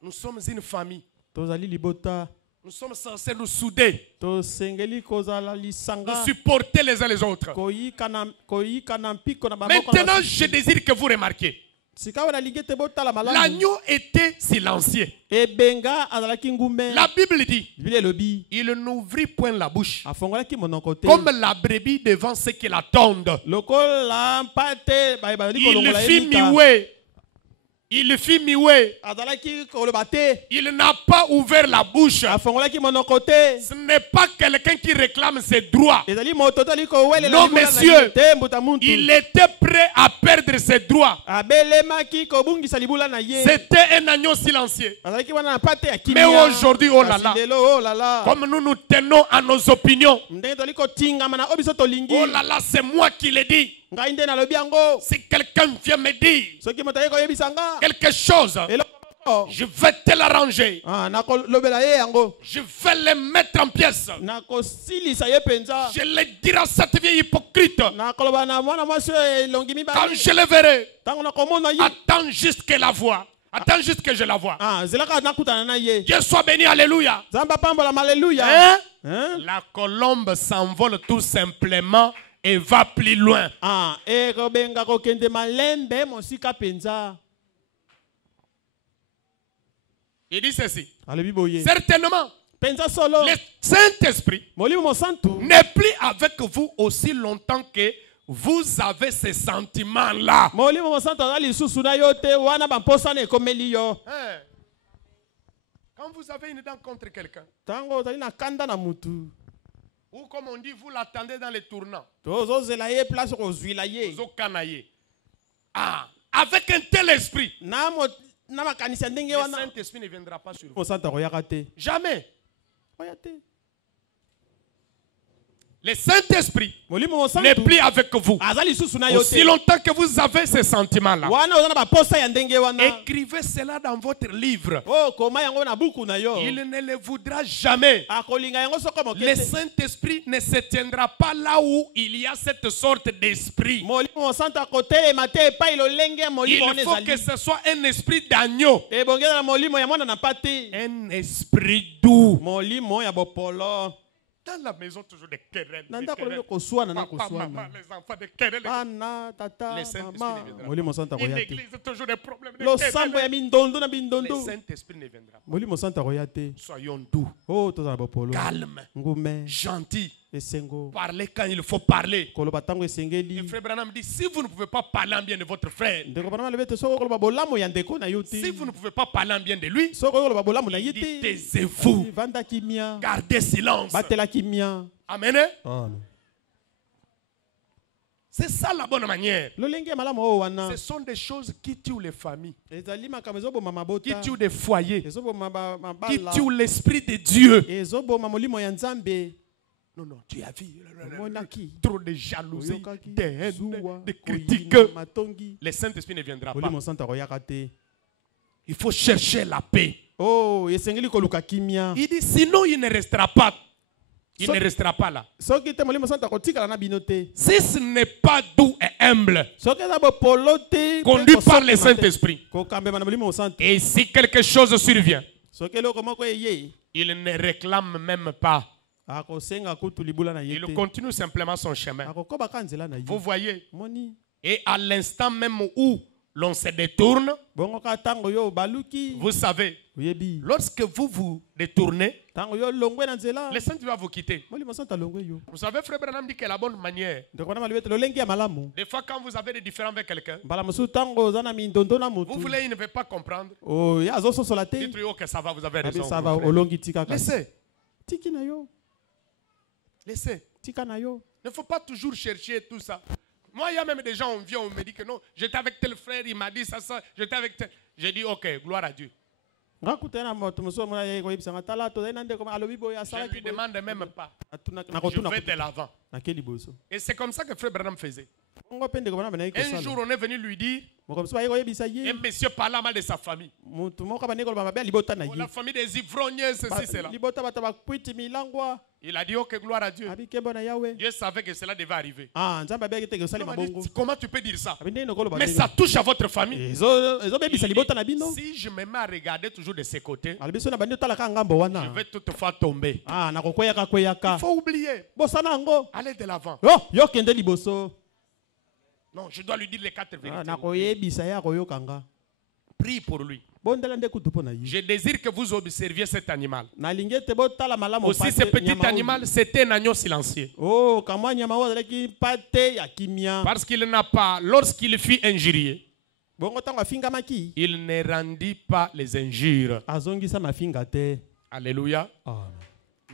Nous sommes une famille. Tozali libota. Nous sommes censés nous souder, Tosengeli kozala nous lisanga. supporter les uns les autres. Koyika na mpiko na bamoko. Maintenant, je désire que vous remarquiez. Sika wana ligete botala malamu. L'agneau était silencieux. Ebenga azalaki ngume. La Bible dit, Biblia elobi. il n'ouvrit point la bouche, Afongolaki monoko te. comme la brebis devant ceux qui l'attendent. Lokola mpate bayebali Il kolongola fit yemika. mioué. Il fit mioué. Azalaki koloba te. Il n'a pas ouvert la bouche. Afongolaki monoko te. Ce n'est pas quelqu'un qui réclame ses droits. Ezali moto tali ko welela. Non, monsieur. Te mbuta muntu. Il était prêt à perdre ses droits. Abelemaki kobungisa libula na ye. C'était un agneau silencieux. Azalaki wana mpate ya Mais kimia. aujourd'hui, oh là là, Kasi lelo, oh là là. comme nous nous tenons à nos opinions, Ndenge toli kotingama na obiso tolingi. oh là là, c'est moi qui l'ai dit. Ngai nde nalobi yango. Si quelqu'un vient me dire Soki moto ayeko yebisanga. quelque chose, Eloko. je vais te l'arranger. Ah, nakolobela ye yango. Je vais le mettre en pièces. Nakosilisa ye penza. Je le dirai à cette vieille hypocrite. Nakoloba na mwana mwasi oyo elongi Quand mibale. je le verrai, Tango nakomona ye. attends juste que la voix. Attends juste que je la vois. Ah, zelaka nakutana na ye. Dieu soit béni, alléluia. Zamba pambola malleluya. Hein? Hein? La colombe s'envole tout simplement et va plus loin. Ah, ekobenga kokende malembe mosika penza. Il dit ceci. Alobi boye. Certainement, penza solo Le Saint-Esprit molimo santu n'est plus avec vous aussi longtemps que vous avez ces sentiments-là. molimo santu azali lisusu na yo te wana bamposa na ekomeli yo Hein? Quand vous avez une dent contre quelqu'un, tango ozali na kanda na mutu ou comme on dit, vous l'attendez dans les tournants, tozozela ye place kozwila ye vous okanaye. Ah, avec un tel esprit, na makanisi ya ndenge le wana Saint-Esprit ne viendra pas sur vous. molimo santu akoyaka te Jamais. oya te Le Saint-Esprit molimo n'est santu plus avec vous. azali lisusu na yo Aussi te longtemps que vous avez ces sentiments-là. wana oza na baposa ya ndenge wana Écrivez cela dans votre livre. oh koma yango na buku na yo Il ne le voudra jamais. akolinga yango soko moke Le te Saint-Esprit ne se tiendra pas là où il y a cette sorte d'esprit. molimo santu akotelema te epai lolenge ya molimo wana Il faut que ezali ce soit un esprit d'agneau. ebongela na molimo ya mwana na pa te Un esprit doux. molimo ya bopolo Dans la maison, toujours des querelles. na Des ndako querelles. lobi koswana na Papa, maman, koswana les enfants, des querelles. bana tata Le Saint-Esprit mama ne viendra molimo santu Une akoya te église, toujours des problèmes. Des losambo ya querelles. mindondo na Le bindondo Saint-Esprit ne viendra pas. molimo santu akoya te Soyons doux, oh tozala bopolo calmes, ngume gentils. esengo Parlez quand il faut parler. koloba ntango Et esengeli frère Branham dit, si vous ne pouvez pas parler en bien de votre frère, ndeko bana malobi ete soki okoloba bolamu ya ndeko na yo te si vous ne pouvez pas parler en bien de lui, soki okoloba bolamu na ye dit, te taisez-vous, vanda kimia gardez silence. batela kimia Amen. Hein? Amen. C'est ça la bonne manière. lolenge ya malamu oyo wana Ce sont des choses qui tuent les familles, ezali makambo ezoboma qui mabota tuent des foyers, ezoboma qui mabala tuent l'esprit de Dieu. ezoboma molimo ya nzambe Non, non, tu as vu. omonaki Trop de jalousie, oyokaki de haine, zuwa de critiques. koyina matongi Le Saint-Esprit ne viendra pas. molimo santu akoyaka te Il faut chercher la paix. oh esengeli koluka kimia Il dit, sinon il ne restera pas. Il So- ne restera pas là. soki te molimo santu akotikala na bino te Si ce n'est pas doux et humble, soki eza bopolo te conduit mpe par le kosambema te, Saint-Esprit, kokambema na molimo santu et si quelque chose survient, soki eloko moko eye il ne réclame même pas. akosenga kutu libula na ye Il te continue simplement son chemin. akokobaka nzela na ye Vous voyez, moni et à l'instant même où l'on se détourne, bongo ka ntango yo baluki vous savez, oyebi lorsque vous vous détournez, ntango yo longwe na nzela le Saint va vous quitter. molimo santu alongwe yo Vous savez, Frère Branham dit que la bonne manière, ndeko na malobi ete lolenge ya malamu des fois quand vous avez des différends avec quelqu'un, mbala mosusu ntango oza na mindondo na vous motu voulez, il ne veut pas comprendre. oye azososola te Dites-lui, ok, ça va, vous avez abi raison. sava mon frère. olongi tika kaka Laissez, tiki na yo laissez. tika na yo Il ne faut pas toujours chercher tout ça. Moi, il y a même des gens, on vient, on me dit que non, j'étais avec tel frère, il m'a dit ça, j'étais avec tel. J'ai dit, ok, gloire à Dieu. nga kuta na moto mosusu mona ye koyebisanga tala tozali na ndeko alobi boye Je ne asalaki lui demande même pas. Je nakotuna vais de l'avant. nake liboso Et c'est comme ça que Frère Branham faisait. ngo mpe ndeko bana banayi Un jour, kosala on est venu lui dire, moto mosusu baye koyebisa ye un monsieur parlait mal de sa famille. motu moko abandi koloba mabe ya libota na Oh, ye la famille des ivrogniers, ceci, cela. libota bato bakwiti milangwa Il a dit, ok, gloire à Dieu. abi kembo na yawe Dieu savait que cela devait arriver. nzambe abiyaki teke osali Il m'a dit, mabongo comment tu peux dire ça? abi ndenge nokoloba Mais ça touche à votre famille. ezobebisa libota na bino Si je me mets à regarder toujours de ses côtés, alobi so na bandi otalaka ngambo je wana vais toutefois tomber. nakokweyaka Il kweyaka faut oublier. bosana yango Allez de l'avant. yo kende liboso Non, je dois lui dire les quatre vérités. nakoyebisa ye akoyoka nga Prie pour lui. bondela nde kutu mpo na ye Je désire que vous observiez cet animal. nalingi ete botala malamu Aussi, pate ce petit nyama oyo. animal, c'était un agneau silencieux. kamwa nyama oyo azalaki pate ya kimia Parce qu'il n'a pas, lorsqu'il fut injurié, bongo ntango afingamaki il ne rendit pas les injures. azongisa mafinga te Alléluia.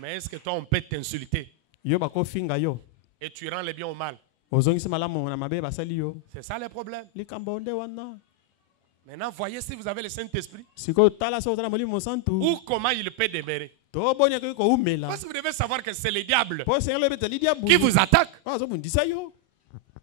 Mais est-ce que toi, on peut t'insulter yo bakofinga yo et tu rends le bien au mal? ozongisa malamu na mabe basali yo C'est ça le problème. likambo nde wana Maintenant, voyez si vous avez le Saint-Esprit sikoyo tala so ozala molimo santu ou comment il peut demeurer. toboniaki koumela Parce que vous devez savoir que c'est le diable mpo sengelo ebeteli dia qui vous attaque. azobundisa yo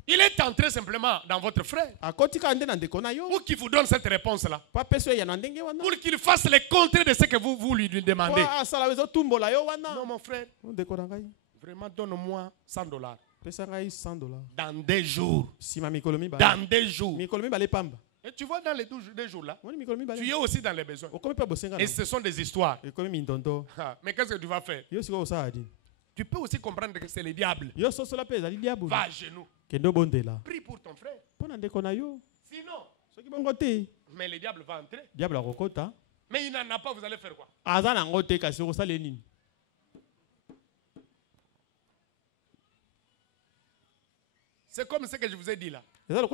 Il est entré simplement dans votre frère akotika nde na ndeko na yo pour qu'il vous donne cette réponse-là. po apesa yo ya na ndenge wana Pour qu'il fasse le contraire de ce que vous lui demandez. po asala ezotumbola yo wana Non, mon frère, ndeko na ngai vraiment, donne-moi $100 pesa ngai $100 dans 2 jours. nsima mikolo mibale Dans 2 jours. mikolo mibale pamba Et tu vois, dans les 2 jours-là, moni mikolo mibale tu es aussi dans les besoins. okomi mpe bosenga Et ce sont des histoires. ekomi mindondo Ah, mais qu'est-ce que tu vas faire? yo sikoyo osala di Tu peux aussi comprendre que c'est le diable. yo sosola mpe ezali diabolo Va à genoux. kende obondela Prie pour ton frère. mpo na ndeko na yo Sinon, soki bongo te mais le diable va entrer. diable akokota Mais il n'en a pas, vous allez faire quoi? aza nango te kasi okosala nini C'est comme ce que je vous ai dit là. Pasteur,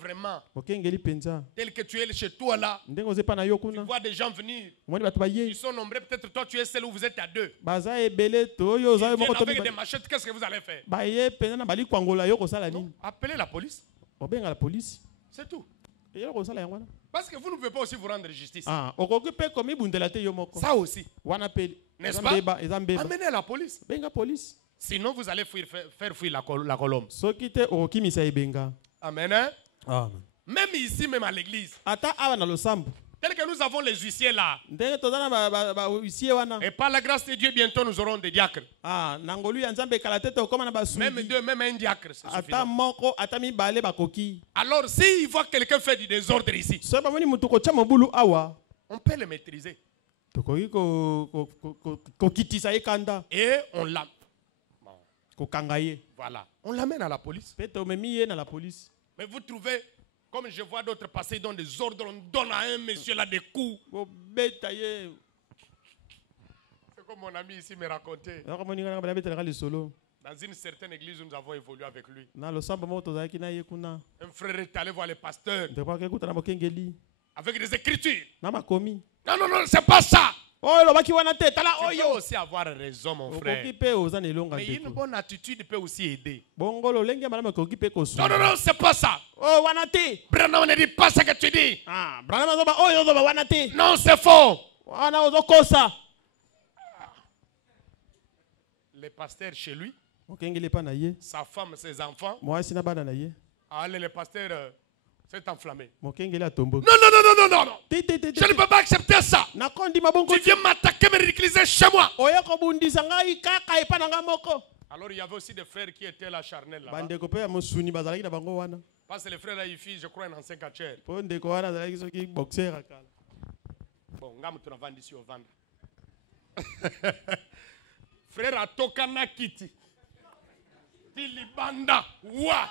vraiment, mokengeli penza tel que tu es chez toi là, ndenge ozepa na yo tu kuna vois des gens venir. omoni bato baye Ils sont nombreux, peut-être toi tu es seul ou vous êtes à deux. baza ebele to oyo oza yo Ils moko viennent to avec des machettes, qu'est-ce que vous allez faire? baye penza na bali kwangola yo kosala nini Appelez la police. obenga la police C'est tout. yo kosala yango wana Parce que vous ne pouvez pas aussi vous rendre justice. ah okoki pe komibundela te yo moko Ça aussi. wana pe N'est-ce eza mbeba Amenez la police. benga police Sinon, vous allez faire fuir la colombe. soki te okokimisa ebenga Amen. Hein? amen Même ici, même à l'église. ata awa na losambo Tel que nous avons les huissiers là. ndenge toza na bahuissier wana Et par la grâce de Dieu, bientôt nous aurons des diacres. ah na ngolu ya nzambe ekala te tokóma na Même basuki deux, même un diacre. C'est ata suffisant. moko ata mibale bakoki Alors, s'il voit quelqu'un faire du désordre ici, soki bamoni mutu kotya mobulu awa on peut le maîtriser. tokoki kokitisa ye kanda Et on l'amène. kokanga ye Voilà. On l'amène à la police. mpe tomemi ye na la police Mais vous trouvez, comme je vois d'autres passer dans des ordres, on donne à un monsieur là des coups. bobeta ye C'est comme mon ami ici me racontait. akamoni nga banabetelaka lisolo Dans une certaine église, nous avons évolué avec lui. na losambo moko tozalaki na ye kuna Un frère est allé voir le pasteur ndeko akekuta na mokengeli avec des écritures. na makomi Non, non, non, c'est pas ça. oyo elobaki wana te tala Tu peux oyo aussi avoir raison, mon okoki frère. mpe oza na elonga Mais une ndeko bonne attitude peut aussi aider. bongo lolenge ya malamu ekoki mpe Non, non, kosunga non, c'est pas ça. oyo wana te Branham ne dit pas ce que tu dis. ah branama azoba oyo ozoba wana te Non, c'est faux. wana ozokosa Le pasteur chez lui, mokengeli epa na ye sa femme, ses enfants, mwasi na bana na ye allez, le pasteur s'est enflammé. mokengeli atomboki Non, non, non, non, non, non, non. te te te Je ne peux pas accepter ça. nakondima bongo Tu viens m'attaquer, me ridiculiser chez moi. oya kobundisa ngai kaka epa na ngai moko Alors, il y avait aussi des frères qui étaient là, charnels là. bandeko mpe ya mosuni bazalaki na bango wana Parce que les frères là, ils font, je crois, un ancien catcheur. mpo ndeko wana azalaki soki boxer akala Bon, ngam tu vendre ici au vendre. Frère Atokana Kiti. Tilibanda. Ouah.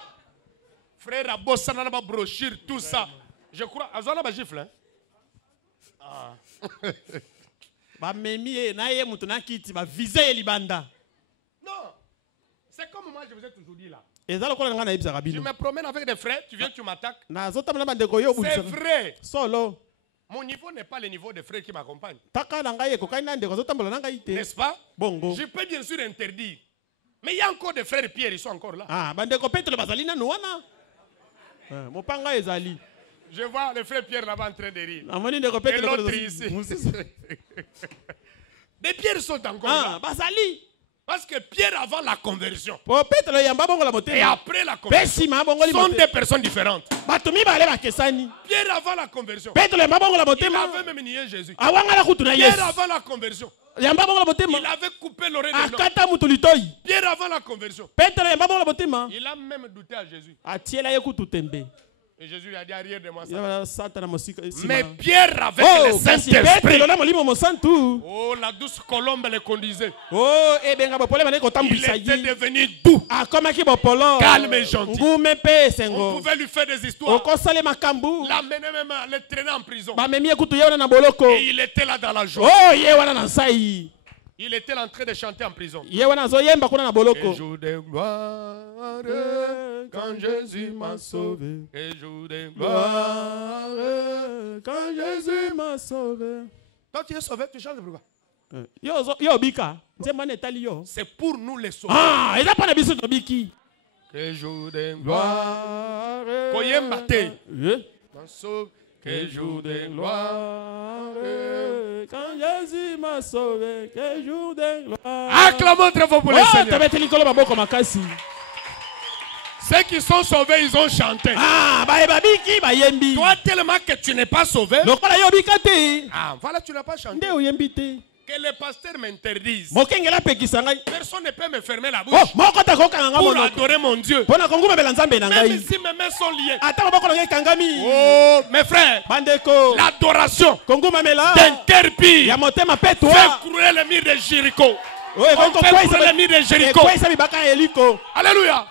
Frère Abossana na ba brochure, tout ça. Je crois, azona ba gifle, hein? Ah. bamemi ye na ye moto na kiti bavize ye libanda Non. C'est comme moi, je vous ai toujours dit là. eza lokola na ngai nayebisaka Je bino me promène avec des frères, tu viens, tu m'attaques. nazotambola na bandeko yo C'est obundisaka vrai. solo Mon niveau n'est pas le niveau des frères qui m'accompagnent. taka na ngai ekokani na ndeko azotambola na ngai te N'est-ce pas? bongo Je peux bien sûr interdire. Mais il y a encore des frères Pierre, ils sont encore là. ah bandeko petelo bazali nanu wana mopanga ezali Je vois le frère Pierre là-bas en train de rire. namoni ndeko Et petelo l'autre ici. Des pierres sont encore là. bazali Parce que Pierre avant la conversion po petelo yamba bongola et motema après la mpe conversion nsima abongoli sont motema des personnes différentes. bato mibale bakesani Pierre avant la conversion, petelo yamba bongola il motema avait même nié Jésus. awangala kutu na yesu Pierre avant la conversion, yamba bongola motema il avait coupé l'oreille de l'homme. akata mutu litoi Pierre avant la conversion, petelo yamba bongola motema il a même douté à Jésus. atiela ye kutu tembe Et Jésus lui a dit arrière de moi ça. yaba sata na mosika Mais Pierre avec le kasi Saint-Esprit, petelo na molimo mosantu oh la douce colombe le conduisait. ebenga bopole bane Il kotambwisa était ye devenu doux. akomaki bopolo Calme et gentil. ngume mpe On esengo pouvait lui faire des histoires. okosala makambu L'amener même, le traîner en prison. bamemi ye kutu ye wana na boloko Et il était là dans la joie. ye wana na nsai Il était en train de chanter en prison. ye wana azoyemba kuna na Et boloko jour de gloire, quand Jésus m'a sauvé. Et jour de gloire. quand Jésus m'a sauvé. Quand tu es sauvé, tu chantes pourquoi? yo obika nzembo wana etali yo C'est pour nous les sauver. eza mpa na biso tobiki Que jour de gloire. Koyemba te. M'a sauvé. Que jour de gloire. quand Jésus m'a sauvé, que jour de gloire. Acclamons très fort pour le Seigneur. tabeti likolo maboko makasi. Ceux qui sont sauvés, ils ont chanté. Babiki bayembi. Toi, tellement que tu n'es pas sauvé. Lokola yo bikate. Voilà, tu n'as pas chanté. Nde oyembi te. Que les pasteurs m'interdisent. Mokengela pekisa ngai. Personne ne peut me fermer la bouche. Moko ta kokanga nga Pour monoko. adorer mon Dieu. Pona konguma bela nzambe na Même ngai. si mes mains sont liées. Ata maboko na ngai kangami. Oh, mes frères. Bandeko. L'adoration Konguma mela. d'un pire. Ya motema petwa. Fait couler le mur de Jéricho. On fait couler le mur de Jéricho. Alléluia.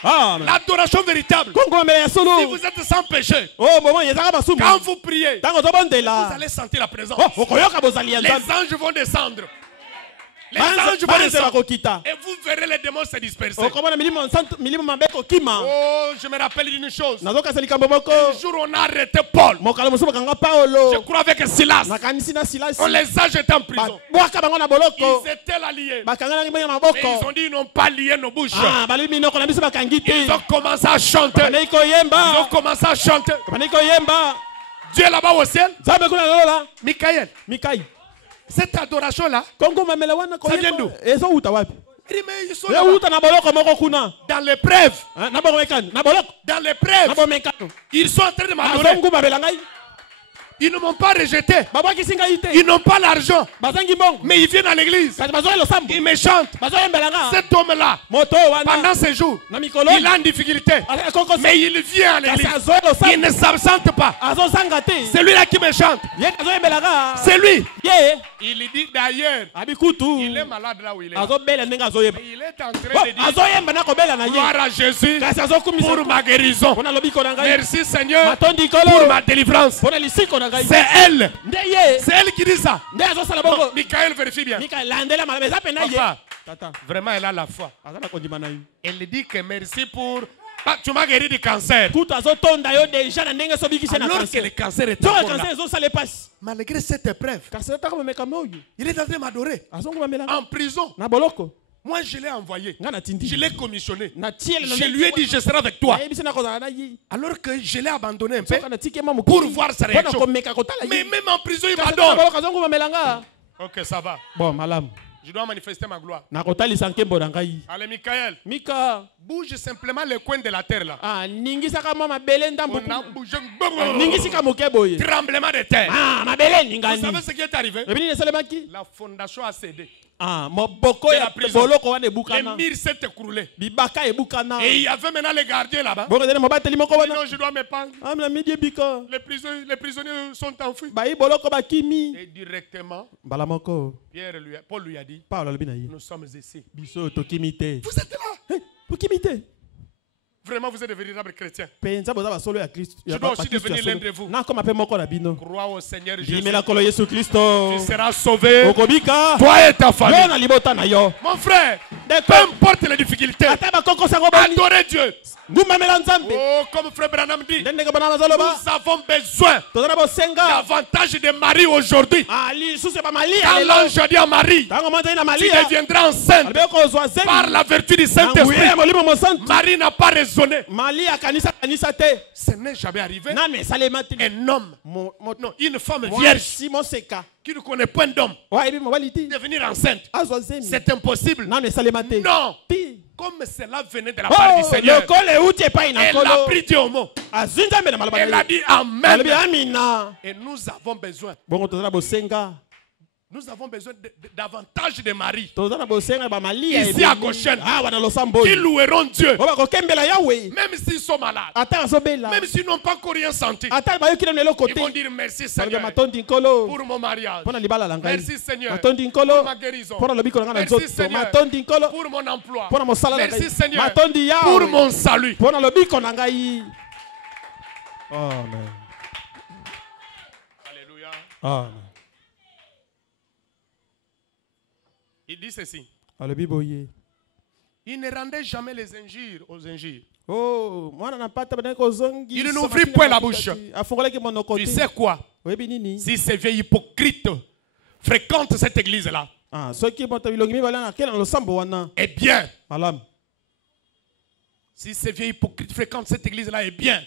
L'adoration véritable. Si vous êtes sans péché, quand vous priez, vous allez sentir la présence. Les anges vont descendre. Les anges vont descendre. bakokita. Et vous verrez les démons se disperser. Okomona milimo mabe kokima. Oh, je me rappelle d'une chose. Nazokasa likambo moko. Un jour, on a arrêté Paul. Mokalo mosusu bakanga Paulo. Je crois avec Silas. Nakanisi na Silas. On les a jetés en prison. Bwaka bango na boloko. Ils étaient là liés. Bakanga na Mais maboko. ils ont dit ils n'ont pas lié nos bouches. Ah, bali minoko na biso bakangi te. Ils ont commencé à chanter. Banei ko Ils yemba. ont commencé à chanter. Banei ko yemba. Dieu là-bas au ciel. Zambe kuna lola. Michael. Mikai. Cette adoration-là, Kongo mamela wana ko Ça vient yemba. d'où? Ezo uta wapi? il dit, mais ils sont Ya là-bas. uta na boloko moko kuna. Dans l'épreuve. Na bongo mekano. Na boloko. Dans Na l'épreuve. bongo mekano. Ils sont en train de m'adorer. Azongu mamela ngai. Ils ne m'ont pas rejeté. Babwa kisinga ite. Ils n'ont pas l'argent. Bazangi bongo. Mais ils viennent à l'église. Kati bazo lo sambo. Ils me chantent. Bazo yembela nga. Cet homme-là, Moto wana. pendant ces jours, Na mikolo. il a une difficulté. Koko Mais il vient à l'église. Kasi azo lo Il sambo. ne s'absente pas. Azo sanga te. C'est lui là qui me chante. Ye kazo yembela nga. C'est lui. Ye. Il dit d'ailleurs, Abikutu. il est malade là où il est. Azo bela ndenge azo yemba. Mais il est en train de dire, Azo yemba na ko bela na ye. gloire à Jésus Kasi azo kumisa. pour ma guérison. Pona lobiko na ngai. Merci Seigneur Matondi pour kolo. ma délivrance. Pona lisiko na ngai. C'est elle. Nde ye. C'est elle qui dit ça. Nde azo sala Non, bongo. Michael vérifie bien. Mika landela malabe za pena ye. Papa, Tata. vraiment elle a la foi. Aza na kondima na ye. Elle dit que merci pour... Ah, tu m'as guéri du cancer. Kutu azo tonda yo deja na ndenge so bikise na Alors que cancer. le cancer est So encore cancer là. ezo sala passe. Malgré cette épreuve, Cancer ta ko meka moyo. il est en train de m'adorer. Azongu mamela. En prison. Na boloko. Moi, je l'ai envoyé. Nga na tindi. Je l'ai commissionné. Na tiele na. Je lui ai dit, je serai avec toi. Yebisi na kozala na ye. Alors que je l'ai abandonné un peu. Soka na tike ma Pour voir sa Pona réaction. ko meka kotala ye. Mais même en prison, il Kasi na m'adore. boloko azongu mamela nga. Ok, ça va. Bon, malamu. Je dois manifester ma gloire. Na kotalisa nkembo na ngai. Allez, Michael, Mika. bouge simplement le coin de la terre là. Ah, ningisaka mwa mabele ndambu. On a bougé. Ningisika moke boye. Tremblement de terre. Ah, mabele Vous ningani. savez ce qui est arrivé? Ebini nesalemaki. La fondation a cédé. Ah, moboko De ya la prison. boloko wana Les ebukana. murs s'est écroulé. Bibaka ebukana. Et il y avait maintenant les gardiens là-bas. Bongo zene mobateli moko wana. Non, je dois me pendre. Ah, na midi bika. Les prisonniers sont enfuis. Ba boloko bakimi. Et directement, Mbala moko. Paul lui a dit, Paul alobi na ye. nous sommes ici. Biso tokimi te. Vous êtes là. Tokimi te. Vraiment, vous êtes de véritables chrétiens. Penza boza basolo ya Kristo. Je dois aussi devenir l'un de vous. Na koma pe moko na bino. Crois au Seigneur Jésus. Dimela kolo Yesu Kristo. Tu seras sauvé. Okobika. Toi et ta Yo famille. na libota na yo. Mon frère, peu D'accord. importe les difficultés, Ata bakoko sango bani. adorez Dieu. Ngumamela nzambe. Oh, comme frère Branham dit, Ndenge bana mazoloba. nous avons besoin Tozana bosenga. davantage de Marie aujourd'hui. Ali suse ba Malia Quand lelo. l'ange a dit à Marie, Tango mata ina tu Malia. deviendras enceinte Albe ko zwa zemi. par la vertu du Nguye Saint-Esprit. molimo mo santo. Marie n'a pas raisonné. Malia kanisa te. Ce n'est jamais arrivé. Na me salema te. Un homme, Non, une femme vierge Simon seka. qui ne connaît point d'homme Wa ebi mo baliti. devenir enceinte. Azwa zemi. C'est impossible. Na me salema te. Non. Ti. Comme cela venait de la part du Oh, Seigneur, le kole uti pa ina elle a kolo. pris Dieu au mot. Azinzambe na maloba. Elle a dit Alobi Amen. amina. Et nous avons besoin. Bongo tozana bosenga. Nous avons besoin davantage de Marie Tozana bosenga ba Malia. ici à Goshen Ah wana losambo. qui loueront Dieu. Oba ko kembela Yahweh. Même s'ils sont malades, Ata azobela. même s'ils n'ont pas encore rien senti, Ata ba yokina nelo ils côté. vont dire merci Alobi Seigneur matondi nkolo. pour mon mariage. Pona libala la ngai. Merci Seigneur Matondi pour nkolo. ma guérison. Pona lobiko na Merci nzoto. Seigneur Matondi nkolo. pour mon emploi. Pona mosala na Merci ngai. Seigneur Matondi pour Yahweh. mon salut. Pona lobiko na ngai. Amen. Alléluia. Amen. Il dit ceci. Alobi boye. Il ne rendait jamais les injures aux injures. Oh, mwana napata bana ko zongi. Il n'ouvrit point la bouche. Afongolaki monoko. Tu sais quoi? Oyebi nini? Si ces vieux hypocrites fréquentent cette église-là, Ah, soki moto bilongi mibala na kela losambo wana. eh bien, Malam. si ces vieux hypocrites fréquentent cette église-là, eh bien,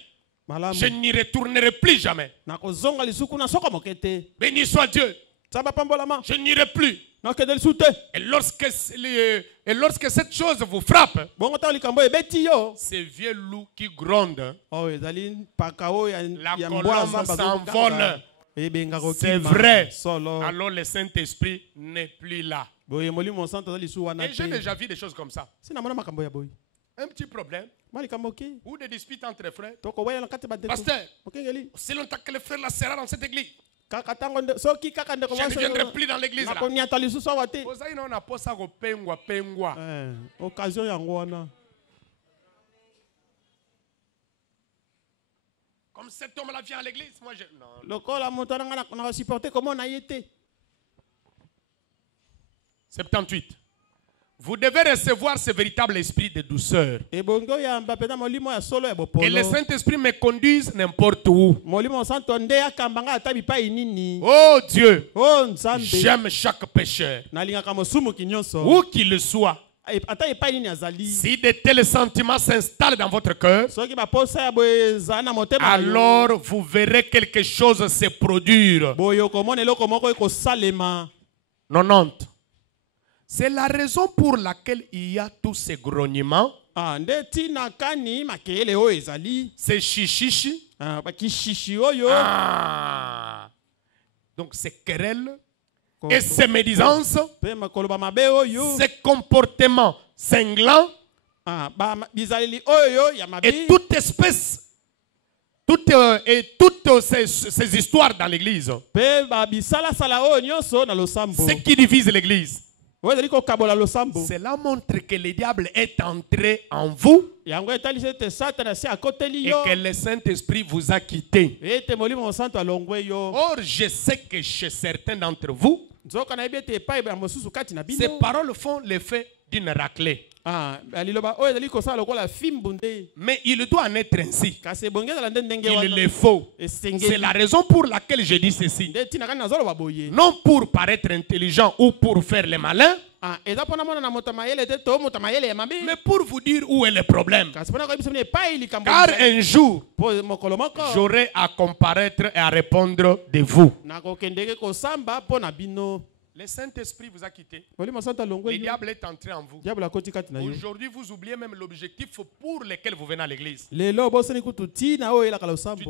Malam. je n'y retournerai plus jamais. Na ko zonga lisuku na soko mokete. Béni soit Dieu. Saba pambolama. Je n'irai plus. Na ke del sute. Et lorsque cette chose vous frappe, Bongo ta likambo ebeti yo. ces vieux loups qui grondent, Oh, ezali pakao ya La ya colombe mbwa zamba s'envole. Ebenga ko c'est vrai. Solo. Alors le Saint-Esprit n'est plus là. Boye molimo santo zali su wana Et j'ai te. déjà vu des choses comme ça. Sina mona makambo ya boye. Un petit problème Mali kambo ki. ou des disputes entre frères. Toko waya na kati ba ndeko. Pasteur, Mokengeli. si longtemps que le frère là sera dans cette église, Kaka tango soki kaka ndeko je ne viendrai plus dans l'église na là. ko nyata lisusu wate. Oza ina na posa ko pengwa pengwa. Occasion yango wana. Comme cet homme-là vient à l'église, moi je... Non. Lokola moto na supporter comment na yete. 78. Vous devez recevoir ce véritable esprit de douceur. Et Que le Saint-Esprit me conduise n'importe où. Oh Dieu, j'aime chaque pécheur, où qu'il soit. Si de tels sentiments s'installent dans votre cœur, alors vous verrez quelque chose se produire. 90. C'est la raison pour laquelle il y a tous ces grognements, ces chichichi, donc ces querelles et ces médisances, ces comportements cinglants et toute espèce, toutes ces histoires dans l'église. Ce qui divise l'église. Cela montre que le diable est entré en vous et que le Saint-Esprit vous a quitté. Or, je sais que chez certains d'entre vous, ces paroles font l'effet d'une raclée. Mais il doit en être ainsi. Il le faut. C'est la raison pour laquelle je dis ceci. Non pour paraître intelligent ou pour faire le malin, mais pour vous dire où est le problème. Car un jour, j'aurai à comparaître et à répondre de vous. Le Saint-Esprit vous a quitté. Le diable est entré en vous. Aujourd'hui, vous oubliez même l'objectif pour lequel vous venez à l'église. Tu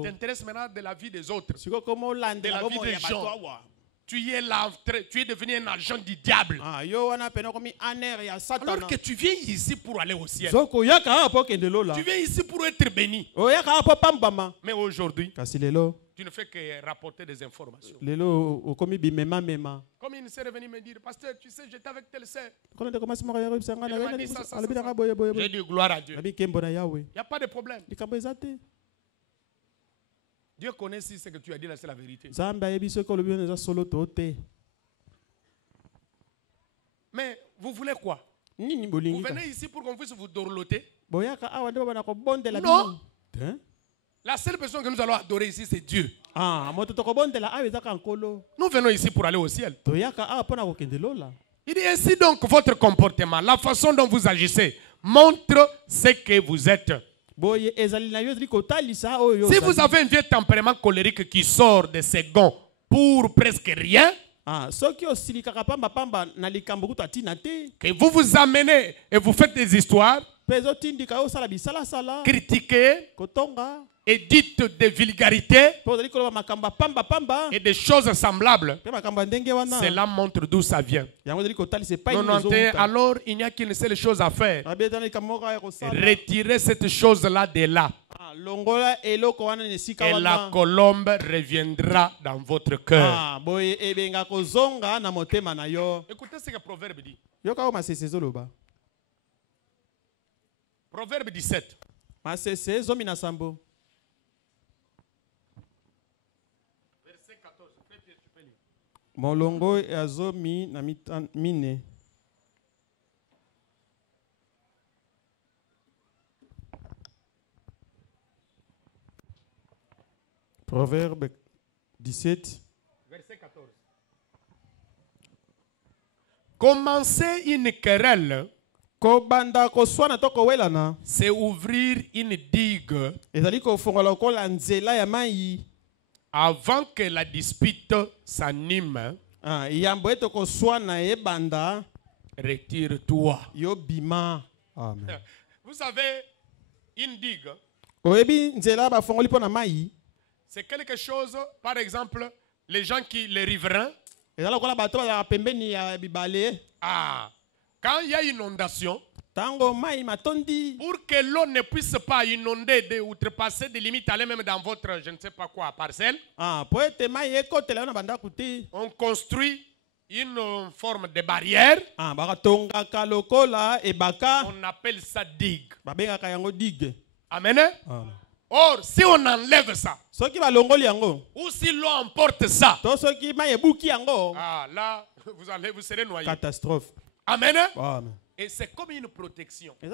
t'intéresses maintenant de la vie des autres, de la vie des gens. Tu es devenu un agent du diable. Alors que tu viens ici pour aller au ciel. Tu viens ici pour être béni. Mais aujourd'hui, tu ne fais que rapporter des informations. Comme une sœur est venue me dire, pasteur, tu sais, j'étais avec telle sœur. J'ai dit gloire à Dieu. Il n'y a pas de problème. Dieu connaît si ce que tu as dit là, c'est la vérité. Mais vous voulez quoi? Vous venez ici pour qu'on puisse vous dorloter? Non. La seule personne que nous allons adorer ici, c'est Dieu. Nous venons ici pour aller au ciel. Il dit ainsi donc votre comportement, la façon dont vous agissez, montre ce que vous êtes. Si vous avez un vieux tempérament colérique qui sort de ses gonds pour presque rien, que vous vous amenez et vous faites des histoires, critiquez et dites des vulgarités et des choses semblables, cela montre d'où ça vient. Alors il n'y a qu'une seule chose à faire: retirez cette chose-là de là, et la colombe reviendra dans votre cœur. Écoutez ce que Proverbe dit. Proverbe 17. Verset 14. Molongo ya zomi na mine. Proverbe 17. Verset 14. Commencer une querelle, c'est ouvrir une digue avant que la dispute s'anime. Retire-toi. Vous savez, une digue, c'est quelque chose, par exemple, les gens les riverains, quand il y a inondation, pour que l'eau ne puisse pas inonder, outrepasser des limites, aller même dans votre, je ne sais pas quoi, parcelle, on construit une forme de barrière. On appelle ça digue. Amen. Or, si on enlève ça, ou si l'eau emporte ça, là, vous serez noyé. Catastrophe. Amen. Amen. Et c'est comme une protection. Et Et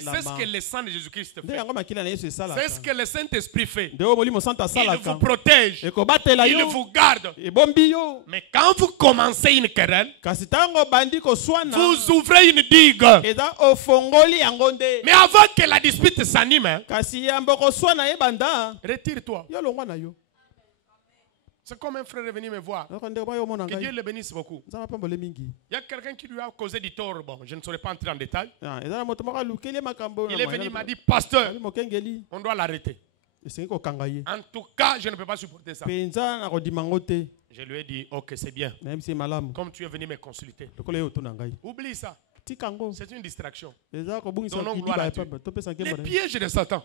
c'est ce que le sang de Jésus-Christ fait. C'est ce que le Saint-Esprit fait. Il vous protège. Il vous garde. Mais quand vous commencez une querelle, vous ouvrez une digue. Mais avant que la dispute s'anime, retire-toi. C'est comme un frère est venu me voir. Que Dieu le bénisse beaucoup. Il y a quelqu'un qui lui a causé du tort. Bon, je ne saurais pas entrer en détail. Il est venu, il m'a dit, pasteur, on doit l'arrêter. En tout cas, je ne peux pas supporter ça. Je lui ai dit, ok, c'est bien. Comme tu es venu me consulter. Oublie ça. C'est une distraction. Donnons gloire à Dieu. Les pièges de Satan.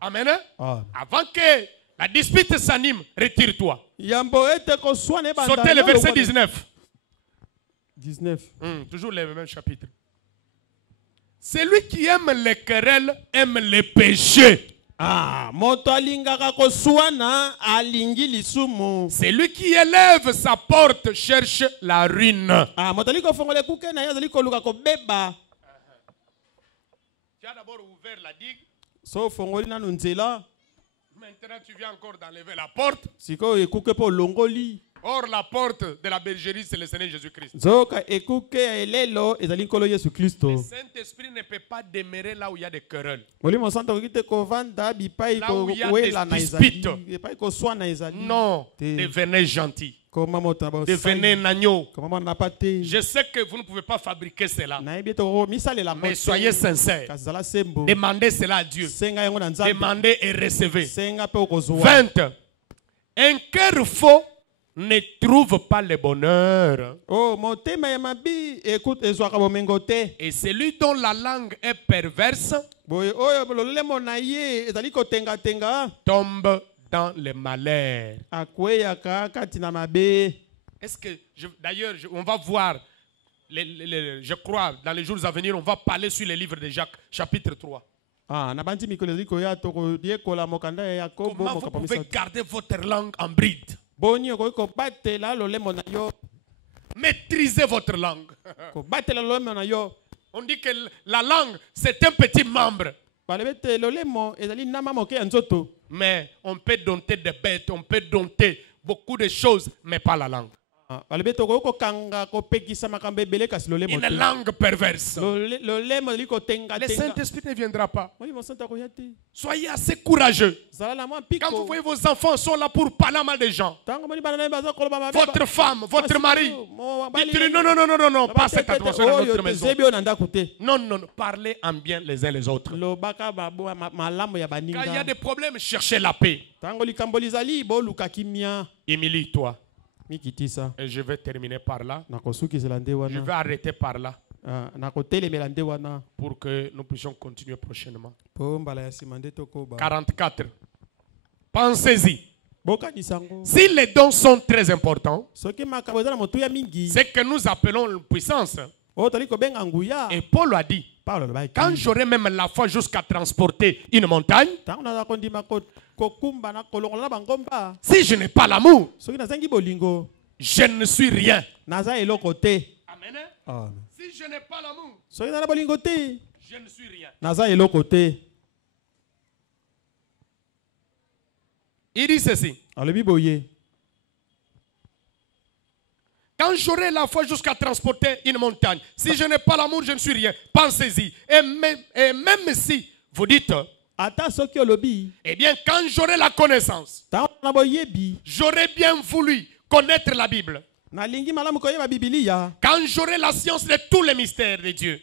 Amen. Avant que la dispute s'anime, retire-toi. Sautez le verset 19. 19. Toujours le même chapitre. Celui qui aime les querelles aime les péchés. Celui qui élève sa porte cherche la ruine. Tu as d'abord ouvert la digue. Maintenant, tu viens encore d'enlever la porte. Or, la porte de la bergerie, c'est le Seigneur Jésus-Christ. Le Saint-Esprit ne peut pas demeurer là où il y a des querelles. Là où il y a des disputes. Non, devenez gentil. Devenez un agneau. Je sais que vous ne pouvez pas fabriquer cela. Mais soyez sincères. Demandez cela à Dieu. Demandez et recevez. 20. Un cœur faux ne trouve pas le bonheur. Et celui dont la langue est perverse tombe dans le malheur. Est-ce que, d'ailleurs, on va voir, je crois, dans les jours à venir, on va parler sur le livre de Jacques, chapitre 3. Comment vous pouvez garder votre langue en bride? Maîtrisez votre langue. On dit que la langue, c'est un petit membre. Mais on peut dompter des bêtes, on peut dompter beaucoup de choses, mais pas la langue. Une langue perverse. Le Saint-Esprit ne viendra pas. Soyez assez courageux. Quand vous voyez vos enfants sont là pour parler mal des gens, votre femme, votre mari, dites-lui non, non, non, non, non, non, pas cette atmosphère dans notre maison. Non, non, parlez en bien les uns les autres. Quand il y a des problèmes, cherchez la paix. Humilie-toi. Et je vais terminer par là. Je vais arrêter par là. Pour que nous puissions continuer prochainement. 44. Pensez-y. Si les dons sont très importants, c'est que nous appelons une puissance. Et Paul a dit, quand j'aurai même la foi jusqu'à transporter une montagne, si je n'ai pas l'amour, je ne suis rien. Amen. Si je n'ai pas l'amour, je ne suis rien. Il dit ceci. Quand j'aurai la foi jusqu'à transporter une montagne, si je n'ai pas l'amour, je ne suis rien. Pensez-y. Et même si vous dites, eh bien, quand j'aurai la connaissance, j'aurais bien voulu connaître la Bible. Quand j'aurai la science de tous les mystères de Dieu.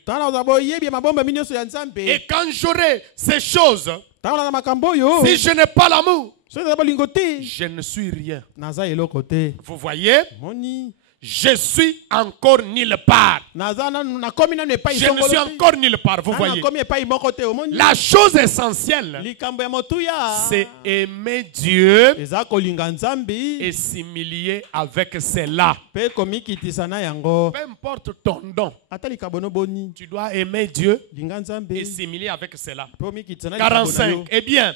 Et quand j'aurai ces choses, si je n'ai pas l'amour, je ne suis rien. Vous voyez? Je suis encore nulle part. Je ne suis encore nulle part, vous voyez. La chose essentielle, c'est aimer Dieu et s'humilier avec cela. Peu importe ton don, tu dois aimer Dieu et s'humilier avec cela. 45. Eh bien,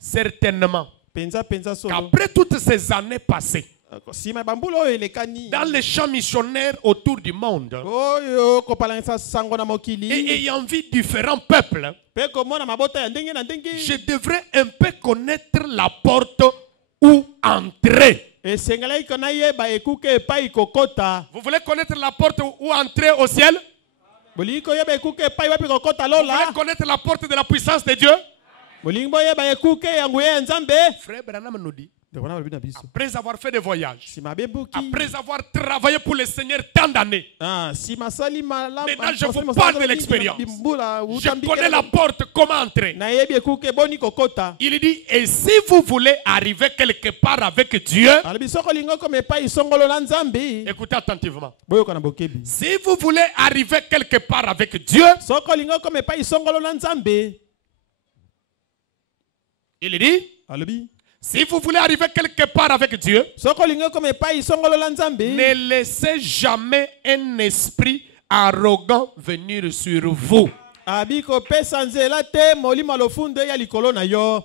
certainement, qu'après toutes ces années passées, sima bambula oyo elekani dans les champs missionnaires autour du monde oyo kopalangisa sango na mokili et ayant vu différents peuples, pe komona mabota ya ndenge na ndenge je devrais un peu connaître la porte où entrer. esengelaki kona yeba ekuke epai kokota Vous voulez connaître la porte où entrer au ciel? bolingi koyeba ekuke epai wapi kokota Vous voulez lola connaître la porte de la puissance de Dieu? bolingi boyeba ekuke ya nguya ya nzambe Frère Branham nous dit, ndeko na balobi na biso après avoir fait des voyages, sima bebuki après avoir travaillé pour le Seigneur tant d'années, sima sali malamu maintenant je vous parle de l'expérience. Je connais la porte, comment entrer. nayebi ekuke boni kokota Il dit, et si vous voulez arriver quelque part avec Dieu, alobi soko lingo koma epai songolo na nzambe écoutez attentivement. boyoka na bokebi Si vous voulez arriver quelque part avec Dieu, soko lingo koma epai songolo na nzambe il dit, alobi si vous voulez arriver quelque part avec Dieu, soko lingo koma epai songolo na nzambe ne laissez jamais un esprit arrogant venir sur vous. abi kopesa nzela te molimo lofundo ya likolo na yo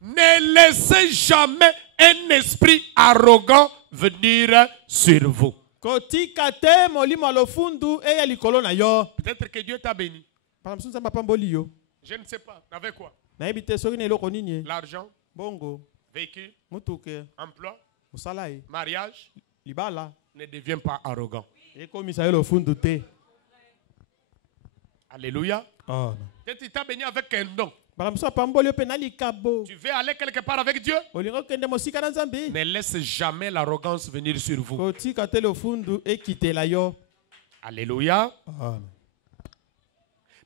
Ne laissez jamais un esprit arrogant venir sur vous. kotika te molimo lofundu eya likolo na yo Peut-être que Dieu t'a béni. pana mosusu nzambe apamboli yo Je ne sais pas. Avec quoi? nayebi te soki na eloko nini ye L'argent, bongo véhicule, mutuke emploi, mosala ye mariage. libala Ne deviens pas arrogant. ekomisa yo lofundu te Alléluia. peut-être Il t'a béni avec un don. bala mosusu apamboli yo mpe na likabo Tu veux aller quelque part avec Dieu? olingi okende mosika na nzambe Ne laisse jamais l'arrogance venir sur vous. kotika te lofundu ekitela yo Alléluia.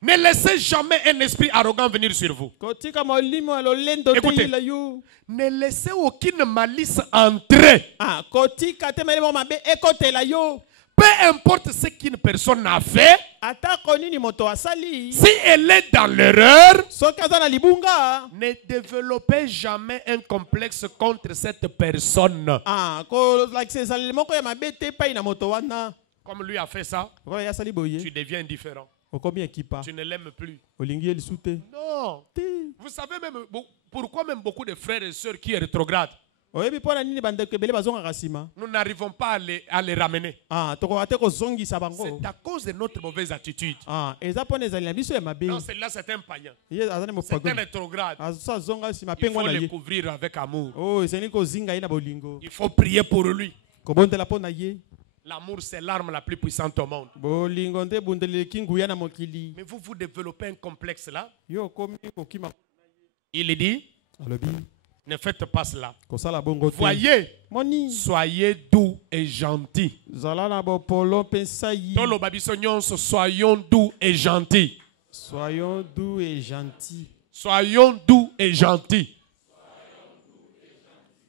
Ne laissez jamais un esprit arrogant venir sur vous. kotika molimo ya lolendo te Écoutez. yela yo Ne laissez aucune malice entrer. kotika te melimo mabe ekotela yo Peu importe ce qu'une personne a fait, atako nini moto asali si elle est dans l'erreur, soki aza na libunga ne développez jamais un complexe contre cette personne. kolakisa ezaleli moko ya mabe te epai na moto wana Comme lui a fait ça, okola ye asali boye tu deviens indifférent. okomi ekipa Tu ne l'aimes plus. olingi ye lisu te Non. te Vous savez même pourquoi même beaucoup de frères et sœurs qui sont rétrogrades, oyebi mpo na nini bandeko ebele bazongaka nsima nous n'arrivons pas à les ramener. tokoka te kozongisa bango C'est à cause de notre mauvaise attitude. eza mpo na ezali na biso ya mabe Non, celui-là c'est un païen. ye aza na C'est un mopagoni rétrograde. so azonga nsima Il faut mpengo na le ye couvrir avec amour. ezali kozinga ye na bolingo Il faut prier pour lui. kobondela mpo na ye L'amour, c'est l'arme la plus puissante au monde. bolingo nde ebundeli eleki nguya na mokili Mais vous développez un complexe là. yo okomi kokima Il dit, alobi ne faites pas cela. kosala bongo te Voyez, moni soyez doux et gentils. zala na bopolo mpe nsayi Dans le Babylon, soyons doux et gentils. soyons doux et gentils Soyons doux et gentils.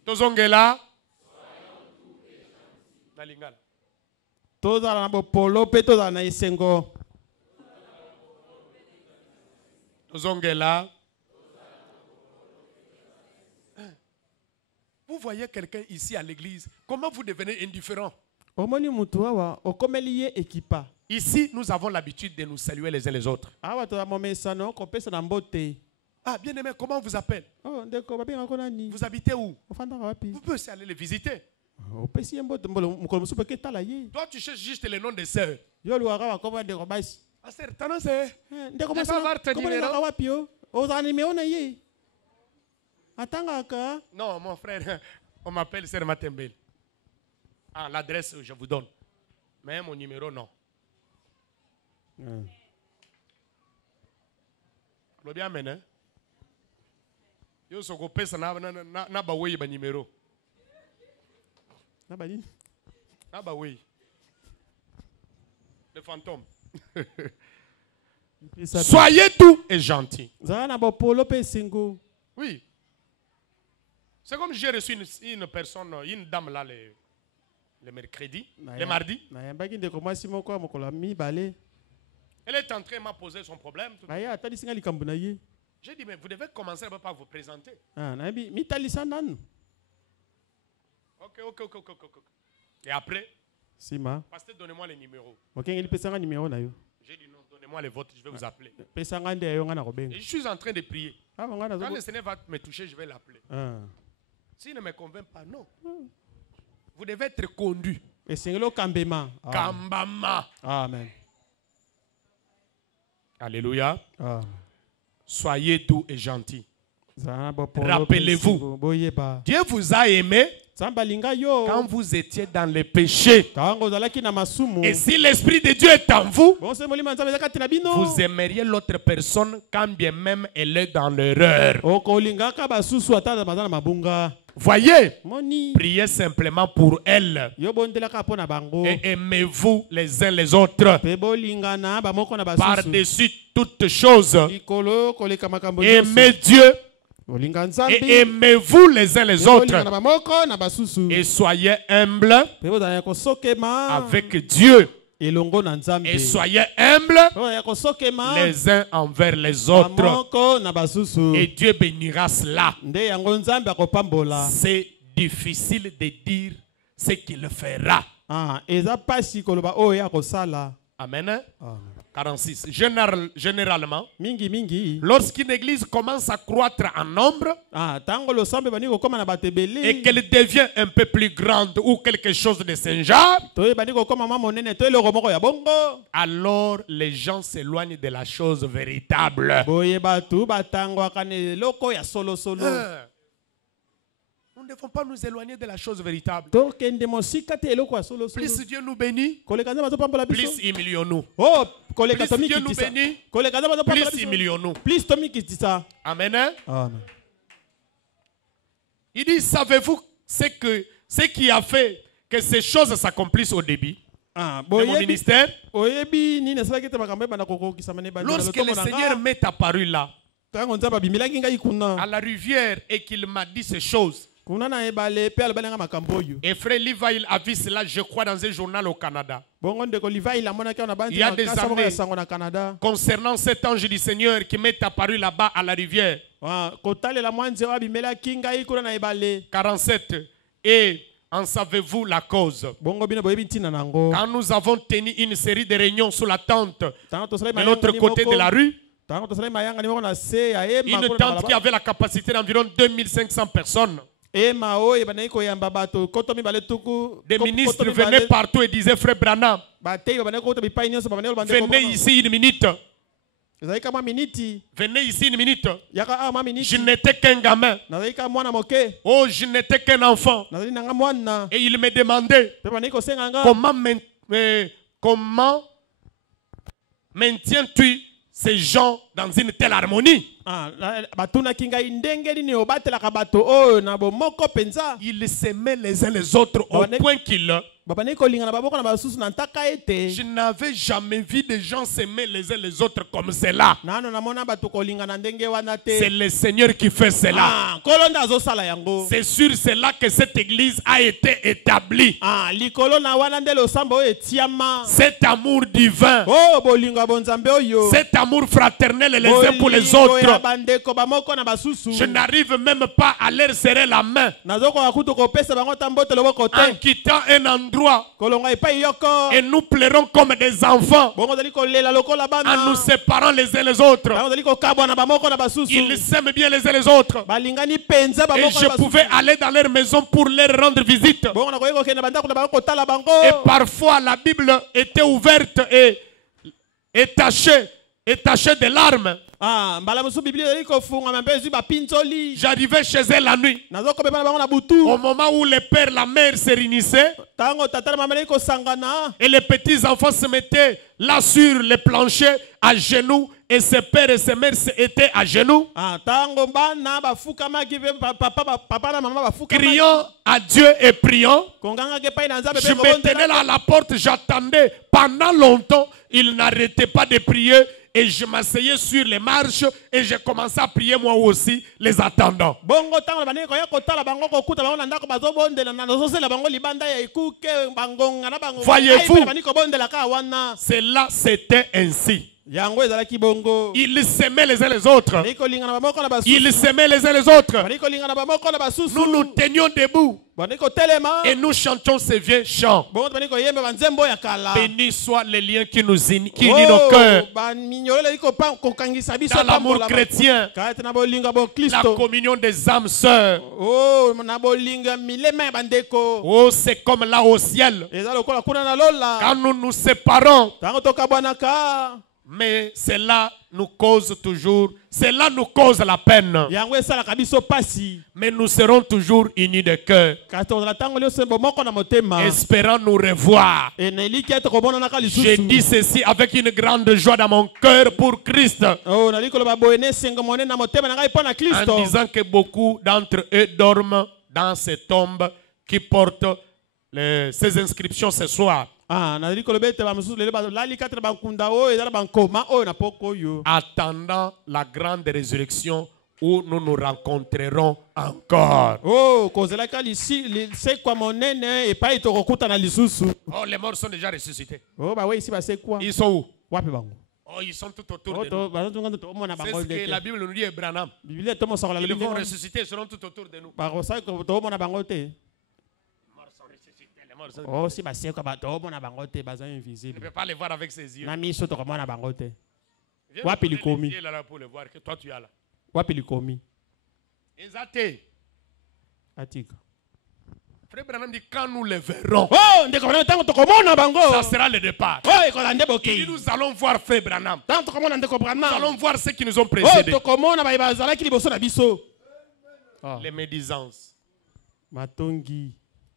Tozongela. Na lingala. tozala na bopolo mpe tozala na esengo Tozongela. Vous voyez quelqu'un ici à l'église, comment vous devenez indifférent? omoni mutu awa okomeli ye ekipa Ici, nous avons l'habitude de nous saluer les uns les autres. awa toza momesano kopesa na mbote Ah, bien aimé, comment on vous appelle? ndeko babengako nani Vous habitez où? ofandaka wapi Vous pouvez aussi aller les visiter. opesi ye mbote mokolo mosusu peke etala ye Toi, tu cherches juste le nom des sœurs. yo olukaka bakoma ndeko basi Ah, c'est c'est. ndeko Je vais avoir ton komonelaka numéro. wapi yo ozala nimeo na ye atangaka Non, mon frère, on m'appelle Sœur Matembele. Ah, l'adresse, je vous donne. Mais mon numéro, non. Le bien mené. Yo soko pesa na ba wey ba numéro. na banini Na ba wey. Le fantôme. Soyez doux et gentils. zala na bopolo mpe esengo Oui. C'est comme j'ai reçu une personne, une dame là le mercredi, le mardi. nayambaki ndeko mwasi moko ya mokolo ya mibale Elle est entrée, m'a posé son problème. naye atalisinga likambo na ye J'ai dit, mais vous devez commencer par vous présenter. nayebi mitalisa nanu Ok. Et après, nsima pasteur, donnez-moi les numéros. mokengeli pesanga nimero na yo J'ai dit, non, donnez-moi les vôtres, je vais vous appeler. pesanga nde ya yo nga na Et kobenga je suis en train de prier. awa nga Quand le nazo Seigneur va me toucher, je vais l'appeler. S'il ne me convainc pas, non. Vous devez être conduit. Et c'est le kambema. Kambama. Amen. Alléluia. Amen. Soyez doux et gentils. Rappelez-vous, Dieu vous a aimé quand vous étiez dans les péchés. Et si l'Esprit de Dieu est en vous, vous aimeriez l'autre personne quand bien même elle est dans l'erreur. Voyez, priez simplement pour elle. Et aimez-vous les uns les autres. Par-dessus toutes choses, aimez Dieu. Et aimez-vous les uns les autres. Et soyez humbles avec Dieu. Et soyez humbles les uns envers les autres. Et Dieu bénira cela. C'est difficile de dire ce qu'il fera. Amen. 46. Généralement, lorsqu'une église commence à croître en nombre et qu'elle devient un peu plus grande ou quelque chose de ce genre, alors les gens s'éloignent de la chose véritable. Nous ne devons pas nous éloigner de la chose véritable. Plus Dieu nous bénit, plus humilions-nous. Plus Dieu nous bénit, plus humilions-nous. Amen. Amen. Il dit, savez-vous ce qui a fait que ces choses s'accomplissent au début de mon ministère? Lorsque le Seigneur m'est apparu là, à la rivière, et qu'il m'a dit ces choses, et frère Levi a vu cela, je crois, dans un journal au Canada. Il y a des années, concernant cet ange du Seigneur qui m'est apparu là-bas à la rivière. 47. Et en savez-vous la cause? Quand nous avons tenu une série de réunions sous la tente de l'autre côté de la rue, une tente qui avait la capacité d'environ 2500 personnes. Des ministres venaient partout et disaient, frère Branham, venez ici une minute. Venez ici une minute. Je n'étais qu'un gamin. Oh, je n'étais qu'un enfant. Et il me demandait comment maintiens-tu ces gens dans une telle harmonie? Ils s'aimaient les uns les autres au point qu'ils... Je n'avais jamais vu des gens s'aimer les uns les autres comme cela. C'est le Seigneur qui fait cela. C'est sur cela que cette église a été établie. Cet amour divin, cet amour fraternel les uns pour les autres. Je n'arrive même pas à leur serrer la main en quittant un endroit. Et nous pleurons comme des enfants en nous séparant les uns les autres. Ils s'aiment bien les uns les autres. Et je pouvais aller dans leur maison pour leur rendre visite. Et parfois la Bible était ouverte et tachée de larmes. J'arrivais chez elle la nuit. Au moment où les pères, la mère se réunissaient, et les petits enfants se mettaient là sur le plancher à genoux, et ses pères et ses mères étaient à genoux, criant à Dieu et priant. Je me tenais là à la porte, j'attendais pendant longtemps. Il n'arrêtait pas de prier. Et je m'asseyais sur les marches et j'ai commencé à prier moi aussi, les attendant. Voyez-vous, cela c'était ainsi. yango ezalaki bongo Ils s'aimaient les uns les autres. bazali kolingana bamoko na basusu Ils s'aimaient les uns les autres. bazali kolingana bamoko na basusu Nous nous tenions debout bazali kotelema et nous chantions ces vieux chants. bongo bazali koyemba banzembo ya kala Béni soit les liens qui unissent nos cœurs. baminyolo ezali kokangisa biso Dans l'amour chrétien, kati na bolinga bo la Kristo communion des âmes sœurs. na bolinga milema ya bandeko Oh, c'est comme là au ciel. eza lokola kuna na lola Quand nous nous séparons, tango tokabwanaka mais cela nous cause toujours, cela nous cause la peine. yango esalaka biso pasi Mais nous serons toujours unis de cœur, kasi tozala ntango nyonso bomoko na motema espérant nous revoir. eneliki ete komonanaka Je lisusu dis ceci avec une grande joie dans mon cœur pour Christ, nali koloba boye nesengo monene na motema na ngai mpo na en Kristo disant que beaucoup d'entre eux dorment dans ces tombes qui portent ces inscriptions ce soir, nali koloba ete bamosusu lelo balali kati na bankunda oyo eza na bankoma oyo na poko oyo attendant la grande résurrection où nous nous rencontrerons encore. kozelaka lisekwa monene epai tokokutana lisusu Oh, les morts sont déjà ressuscités. bawe isi basekwa Ils sont où? wapi bango Oh, ils sont tout autour de nous. bazozonga tomona C'est bango ce que la Bible nous dit, Branham. biblia tomosakola Ils lobi vont ressusciter, ils seront tout autour de nous. bakosali tomona bango te Les morts sont ressuscités, les morts sont... si basekwa tomona bango te baza Je ne invisible peux pas les voir avec ses yeux. na miso tokomona bango te Viens Wapi me donner likomi. les yeux là pour le voir, que toi tu as là. wapi likomi Exacté. atika Frère Branham dit quand nous les verrons, ndeko bana ntango tokomona bango ça sera le départ. ekola nde Il dit, bokei nous allons voir Frère Branham. ntango tokomona ndeko Nous Branham allons voir ceux qui nous ont précédés. tokomona baye bazalaki liboso na biso Les médisances, matongi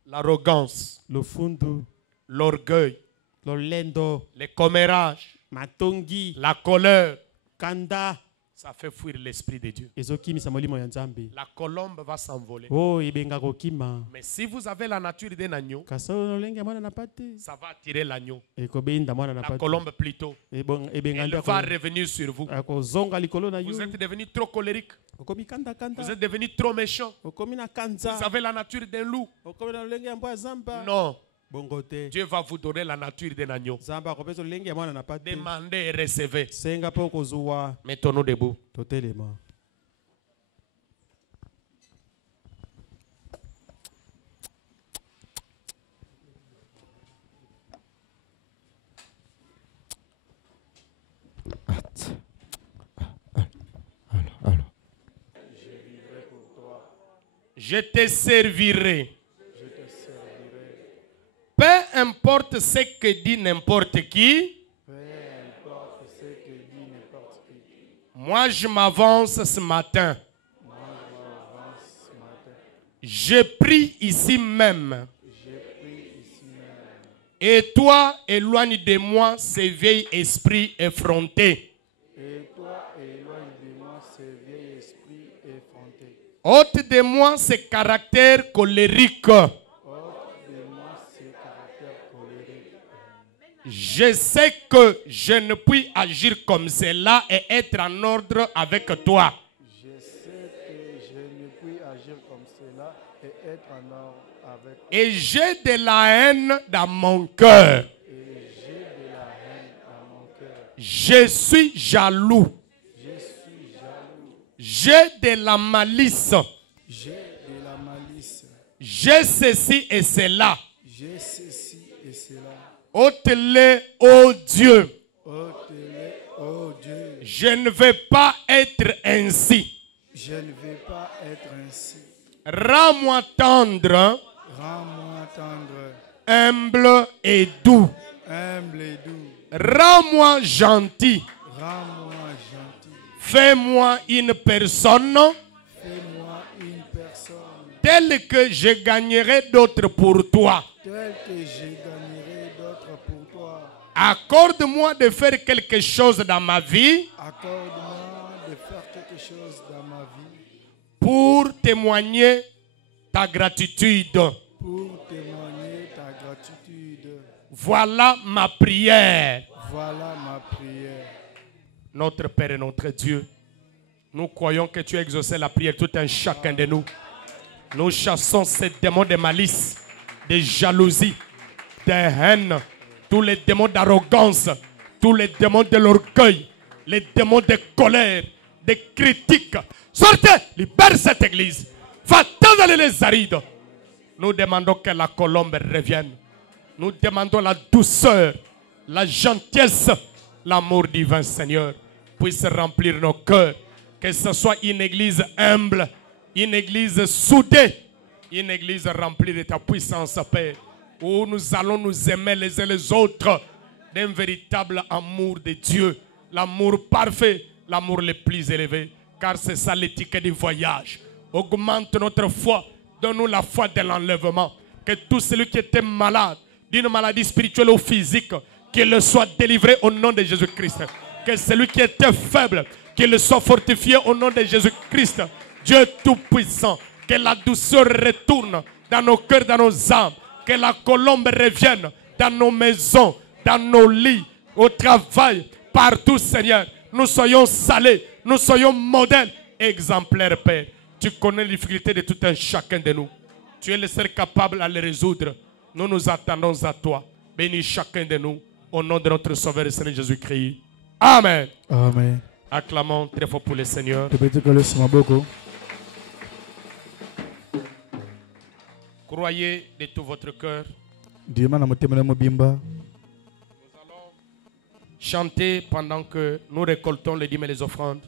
l'arrogance, lofundu l'orgueil, lolendo les commérages, matongi la colère. kanda Ça fait fuir l'esprit de Dieu. ezokimisa molimo ya nzambe La colombe va s'envoler. ebenga kokima Mais si vous avez la nature d'un agneau, kasi lolenge ya mwana na pate ça va attirer l'agneau. ekobenda mwana na La pate colombe plutôt. ebenga Elle nde va revenir sur vous. akozonga likolo na Vous yo êtes devenu trop colérique. okomi kanda Vous êtes devenu trop méchant. okomi na Vous kanza avez la nature d'un loup. okomi na lolenge ya mbwa ya zamba Non. bongo te Dieu va vous donner la nature d'un agneau. zamba akopesa lolenge ya mwana na pate Demandez et recevez. senga mpo kozwa Mettons-nous debout. totelema Je te servirai. Peu importe ce que dit n'importe qui. Moi, je m'avance ce matin. Je prie ici même. Et toi, éloigne de moi ces vieils esprits effrontés. Ôte de moi ces caractères colériques. Je sais que je ne puis agir comme cela et être en ordre avec toi. Je sais que je ne puis agir comme cela et être en ordre avec toi. Et j'ai de la haine dans mon cœur. Je suis jaloux. J'ai de la malice. J'ai de la malice. J'ai ceci et cela. J'ai ceci et cela. Ôte-le, ô Dieu. Ôte-le, ô Dieu. Je ne vais pas être ainsi. Je ne vais pas être ainsi. Rends-moi tendre, Rends-moi tendre, humble et doux. humble et doux. Rends-moi gentil. Rends-moi gentil. Fais-moi une personne Fais-moi une personne telle que je gagnerai d'autres pour toi. telle que je gagnerai d'autres pour toi. Accorde-moi de faire quelque chose dans ma vie Accorde-moi de faire quelque chose dans ma vie pour témoigner ta gratitude. pour témoigner ta gratitude. Voilà ma prière. Voilà ma prière. Notre Père et notre Dieu, nous croyons que tu as exaucé la prière de tout un chacun de nous. Nous chassons ces démons de malice, de jalousie, de haine, tous les démons d'arrogance, tous les démons de l'orgueil, les démons de colère, de critiques. Sortez, libère cette église. Va-t'en les arides. Nous demandons que la colombe revienne. Nous demandons la douceur, la gentillesse, l'amour divin, Seigneur, puisse remplir nos cœurs. Que ce soit une église humble, une église soudée, une église remplie de ta puissance, Père, où nous allons nous aimer les uns les autres d'un véritable amour de Dieu, l'amour parfait, l'amour le plus élevé, car c'est ça l'étiquette du voyage. Augmente notre foi, donne-nous la foi de l'enlèvement, que tout celui qui était malade, d'une maladie spirituelle ou physique, qu'il soit délivré au nom de Jésus-Christ. Que celui qui était faible, qu'il soit fortifié au nom de Jésus-Christ. Dieu Tout-Puissant, que la douceur retourne dans nos cœurs, dans nos âmes. Que la colombe revienne dans nos maisons, dans nos lits, au travail, partout, Seigneur. Nous soyons salés, nous soyons modèles, exemplaires, Père. Tu connais les difficultés de tout un chacun de nous. Tu es le seul capable à les résoudre. Nous nous attendons à toi. Bénis chacun de nous. Au nom de notre Sauveur et Seigneur Jésus-Christ. Amen. Amen. Acclamons très fort pour le Seigneur. Croyez de tout votre cœur. Nous allons chanter pendant que nous récoltons les dîmes et les offrandes.